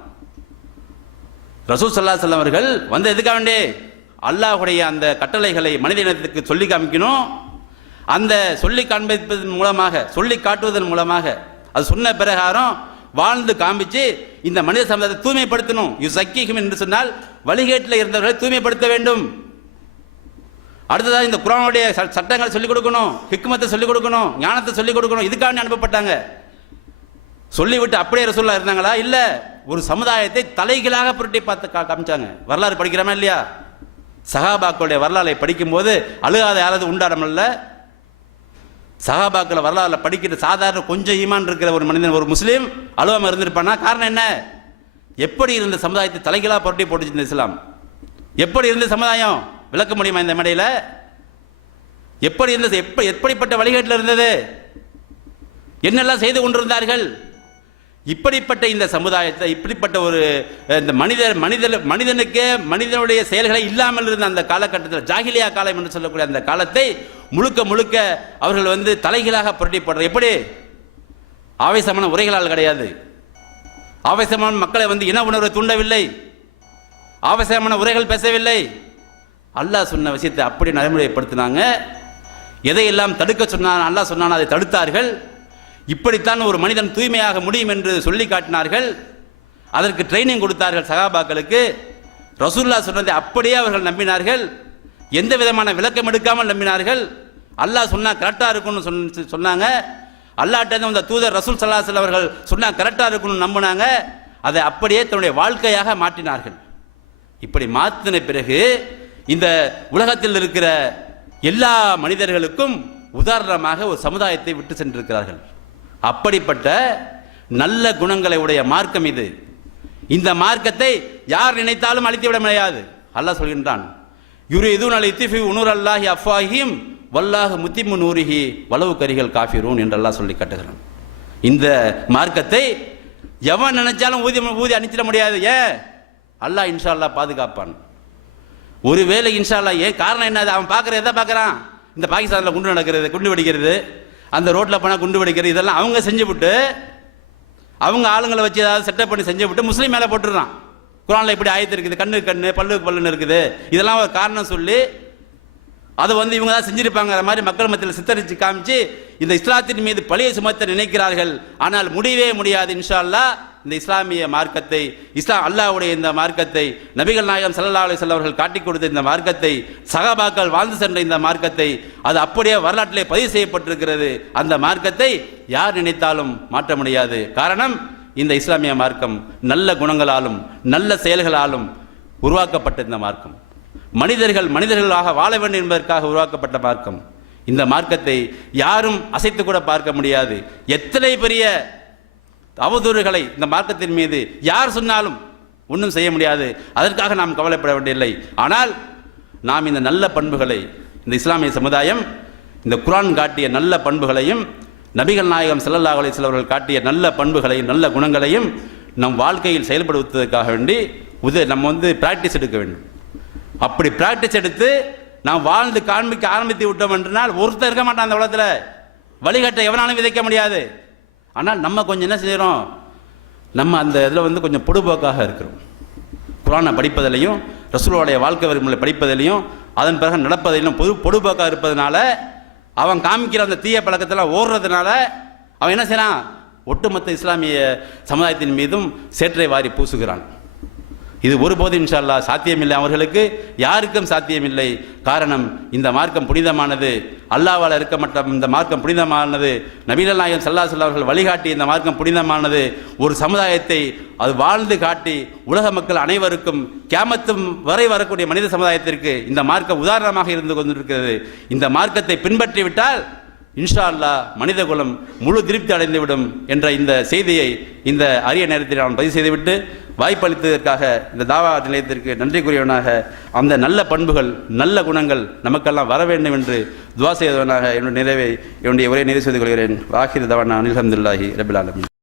ரசூல் ஸல்லல்லாஹு அலைஹி வஸல்லம் அவர்கள் வந்து எதுக்காக வேண்டி அல்லாஹ்வுடைய அந்த கட்டளைகளை மனித இனத்திற்கு சொல்லி காமிக்கணும். அந்த சொல்லி காண்பிப்பதன் மூலமாக, சொல்லி காட்டுவதன் மூலமாக, அது சொன்ன பிரகாரம் வாழ்ந்து காமிச்சு இந்த மனித சமுதாயத்தை தூய்மைப்படுத்தணும். யுஸக்கிஹும் என்று சொன்னால் வழிகேட்டில் இருந்தவர்களை தூய்மைப்படுத்த வேண்டும். அடுத்ததாக இந்த குர்ஆனுடைய சட்டங்களை சொல்லிக் கொடுக்கணும், ஹிக்மத்தை சொல்லிக் கொடுக்கணும், ஞானத்தை சொல்லிக் கொடுக்கணும். இதுக்காக அனுப்பப்பட்டாங்க. சொல்லிவிட்டு அப்படியே ரசூலுல்லாஹ் இருந்தாங்களா? இல்ல, ஒரு சமுதாயத்தை தலைகீழாக புரட்டி பார்த்து காமிச்சாங்க. வரலாறு படிக்கிறோமா இல்லையா? சஹாபாக்களுடைய வரலாறை படிக்கும்போது அழுகாத யாராவது உண்டாடமில்ல. சஹாபாக்களை வரலாறுல படிக்கிற சாதாரண கொஞ்சம் ஈமான் இருக்கிற ஒரு மனிதன், ஒரு முஸ்லீம் அழுவாம இருந்திருப்பானா? காரணம் என்ன? எப்படி இருந்த சமுதாயத்தை தலைகீழா புரட்டி போட்டுச்சு இந்த இஸ்லாம்? எப்படி இருந்த சமுதாயம் விளக்க முடியுமா இந்த மேடையில்? எப்படி இருந்தது? எப்படிப்பட்ட வழிகாட்டில் இருந்தது? என்னெல்லாம் செய்து கொண்டிருந்தார்கள்? இப்படிப்பட்ட இந்த சமுதாயத்தை, இப்படிப்பட்ட ஒரு இந்த மனிதனுக்கு மனிதனுடைய செயல்களை இல்லாமல் இருந்த அந்த காலகட்டத்தில், ஜாகிலியா காலம் என்று சொல்லக்கூடிய அந்த காலத்தை முழுக்க முழுக்க அவர்கள் வந்து தலைகீழாக புரட்டி போடுற. எப்படி? ஆவேசமான உரைகளால் கிடையாது. ஆவேசமான மக்களை வந்து இன உணர்வை தூண்டவில்லை. ஆவேசமான உரைகள் பேசவில்லை. அல்லாஹ் சொன்ன விஷயத்தை அப்படி நடைமுறைப்படுத்தினாங்க. எதையெல்லாம் தடுக்க சொன்னான் அல்லாஹ் சொன்னான் அதை தடுத்தார்கள். இப்படித்தான் ஒரு மனிதன் தூய்மையாக முடியும் என்று சொல்லி காட்டினார்கள். அதற்கு ட்ரைனிங் கொடுத்தார்கள் சஹாபாக்களுக்கு. ரசூலுல்லாஹ் சொன்னதை அப்படியே அவர்கள் நம்பினார்கள். எந்த விதமான விளக்கம் எடுக்காமல் நம்பினார்கள். அல்லாஹ் சொன்னா கரெக்டா இருக்கும்னு சொன்னாங்க. அல்லாஹ்ட்ட அந்த தூதர் ரசூல் ஸல்லல்லாஹு அலைஹி வஸல்லம் அவர்கள் சொன்னா கரெக்டா இருக்கும்னு நம்பினாங்க. அதை அப்படியே தன்னுடைய வாழ்க்கையாக மாற்றினார்கள். இப்படி மாற்றின பிறகு இந்த உலகத்தில் இருக்கிற எல்லா மனிதர்களுக்கும் உதாரணமாக ஒரு சமுதாயத்தை விட்டு சென்றிருக்கிறார்கள். அப்படிப்பட்ட நல்ல குணங்களை உடைய மார்க்கம் இது. இந்த மார்க்கத்தை யார் நினைத்தாலும் அழித்துவிட முடியாது. அல்லாஹ் சொல்கின்றான், யுரீதுன லியுத்ஃபிஉ நூரல்லாஹி அஃப்வாஹிஹிம் வல்லாஹு முத்திம்மு நூரிஹி வலவு கரிஹல் காஃபிரூன் என்று அல்லாஹ் சொல்லி காட்டுகிறான். இந்த மார்க்கத்தை எவன் நினைச்சாலும் ஊதி அணிச்சிட முடியாது. ஏன்? அல்லாஹ் இன்ஷா அல்லாஹ் பாதுகாப்பான். ஒருவேளை இன்ஷா அல்லாஹ். ஏன்? காரணம் என்ன? அவன் பார்க்குற எதை பார்க்குறான்? இந்த பாகிஸ்தானில் குண்டு நடக்கிறது, குண்டு வெடிக்கிறது, அந்த ரோட்டில் போனால் குண்டு வெடிக்கிறது, இதெல்லாம் அவங்க செஞ்சு விட்டு, அவங்க ஆளுங்களை வச்சு ஏதாவது செட்டப் பண்ணி செஞ்சு விட்டு முஸ்லீம் மேலே போட்டுடுறான். குர்ஆனில் இப்படி ஆயத்து இருக்குது, கண்ணுக்கு கண்ணு பல்லுக்கு பல்லுன்னு இருக்குது, இதெல்லாம் ஒரு காரணம் சொல்லி அதை வந்து இவங்க தான் செஞ்சிருப்பாங்கிற மாதிரி மக்கள் மத்தியில் சித்தரித்து காமிச்சு இந்த இஸ்லாத்தின் மீது பழியை சுமத்த நினைக்கிறார்கள். ஆனால் முடியவே முடியாது. இன்ஷா அல்லாஹ் இந்த இஸ்லாமிய மார்க்கத்தை, அல்லாஹ்வுடைய இந்த மார்க்கத்தை, நபிகள் நாயகம் ஸல்லல்லாஹு அலைஹி வஸல்லம் அவர்கள் காட்டிக் கொடுத்த இந்த மார்க்கத்தை, சஹாபாக்கள் வாழ்ந்து சென்ற இந்த மார்க்கத்தை, அது அப்படியே வரலாற்றிலே பதிவு செய்யப்பட்டிருக்கிறது. அந்த மார்க்கத்தை யார் நினைத்தாலும் மாற்ற முடியாது. காரணம், இந்த இஸ்லாமிய மார்க்கம் நல்ல குணங்களாலும் நல்ல செயல்களாலும் உருவாக்கப்பட்ட இந்த மார்க்கம். மனிதர்களாக வாழ வேண்டும் என்பதற்காக உருவாக்கப்பட்ட மார்க்கம். இந்த மார்க்கத்தை யாரும் அசைத்து கூட பார்க்க முடியாது. எத்தனை பெரிய அவதூறுகளை இந்த மார்க்கத்தின் மீது யார் சொன்னாலும் ஒன்றும் செய்ய முடியாது. அதற்காக நாம் கவலைப்பட வேண்டியதில்லை. ஆனால் நாம் இந்த நல்ல பண்புகளை, இந்த இஸ்லாமிய சமுதாயம் இந்த குர்ஆன் காட்டிய நல்ல பண்புகளையும், நபிகள் நாயகம் ஸல்லல்லாஹு அலைஹி வஸல்லம் அவர்கள் காட்டிய நல்ல பண்புகளையும் நல்ல குணங்களையும் நம் வாழ்க்கையில் செயல்படுத்துவதற்காக வேண்டி நம்ம வந்து பிராக்டிஸ் எடுக்க வேண்டும். அப்படி பிராக்டிஸ் எடுத்து நாம் வாழ்ந்து காண்பிக்க ஆரம்பித்து விட்டோம் என்றால் ஒருத்தர் இருக்க மாட்டான் அந்த உலகத்தில். வழிகாட்ட எவனாலும் விதைக்க முடியாது. ஆனால் நம்ம கொஞ்சம் என்ன செய்கிறோம்? நம்ம அந்த இதில் வந்து கொஞ்சம் பொடுபோக்காக இருக்கிறோம். குர்ஆனை படிப்பதிலையும் ரசூலுடைய வாழ்க்கை வழிமுறை படிப்பதிலையும் அதன் பிறகு நடப்பதிலும் பொடுபோக்காக இருப்பதனால, அவன் காமிக்கிற அந்த தீய பழக்கத்தில் ஓடுறதுனால அவன் என்ன செய்கிறான்? ஒட்டுமொத்த இஸ்லாமிய சமுதாயத்தின் மீதும் சேற்றை வாரி பூசுகிறான். இது ஒருபோது இன்ஷா அல்லாஹ் சாத்தியமில்லை. அவர்களுக்கு யாருக்கும் சாத்தியமில்லை. காரணம், இந்த மார்க்கம் புனிதமானது. அல்லாஹ்வால் இருக்க மாட்டோம். இந்த மார்க்கம் புனிதமானது. நபிகள் நாயகம் ஸல்லல்லாஹு அலைஹி வஸல்லம் அவர்கள் வழிகாட்டி இந்த மார்க்கம் புனிதமானது. ஒரு சமுதாயத்தை அது வாழ்ந்து காட்டி உலக மக்கள் அனைவருக்கும் கியாமத்தும் வரை வரக்கூடிய மனித சமுதாயத்திற்கு இந்த மார்க்கம் உதாரணமாக இருந்து கொண்டிருக்கிறது. இந்த மார்க்கத்தை பின்பற்றிவிட்டால் இன்ஷா அல்லாஹ் மனித குலம் முழு திருப்தி அடைந்துவிடும் என்ற இந்த செய்தியை இந்த அரிய நேரத்தில் நான் பதிவு செய்துவிட்டு, வாய்ப்பளித்ததற்காக இந்த தாவா நிலையத்திற்கு நன்றி கூறியவனாக, அந்த நல்ல பண்புகள் நல்ல குணங்கள் நமக்கெல்லாம் வர வேண்டும் என்று துவா செய்தவனாக என்னுடைய உரையை நிறைவு செய்து கொள்கிறேன். வாஹிர் தவானா அல்ஹம்துலில்லாஹி ரப்பில் ஆலமீன்.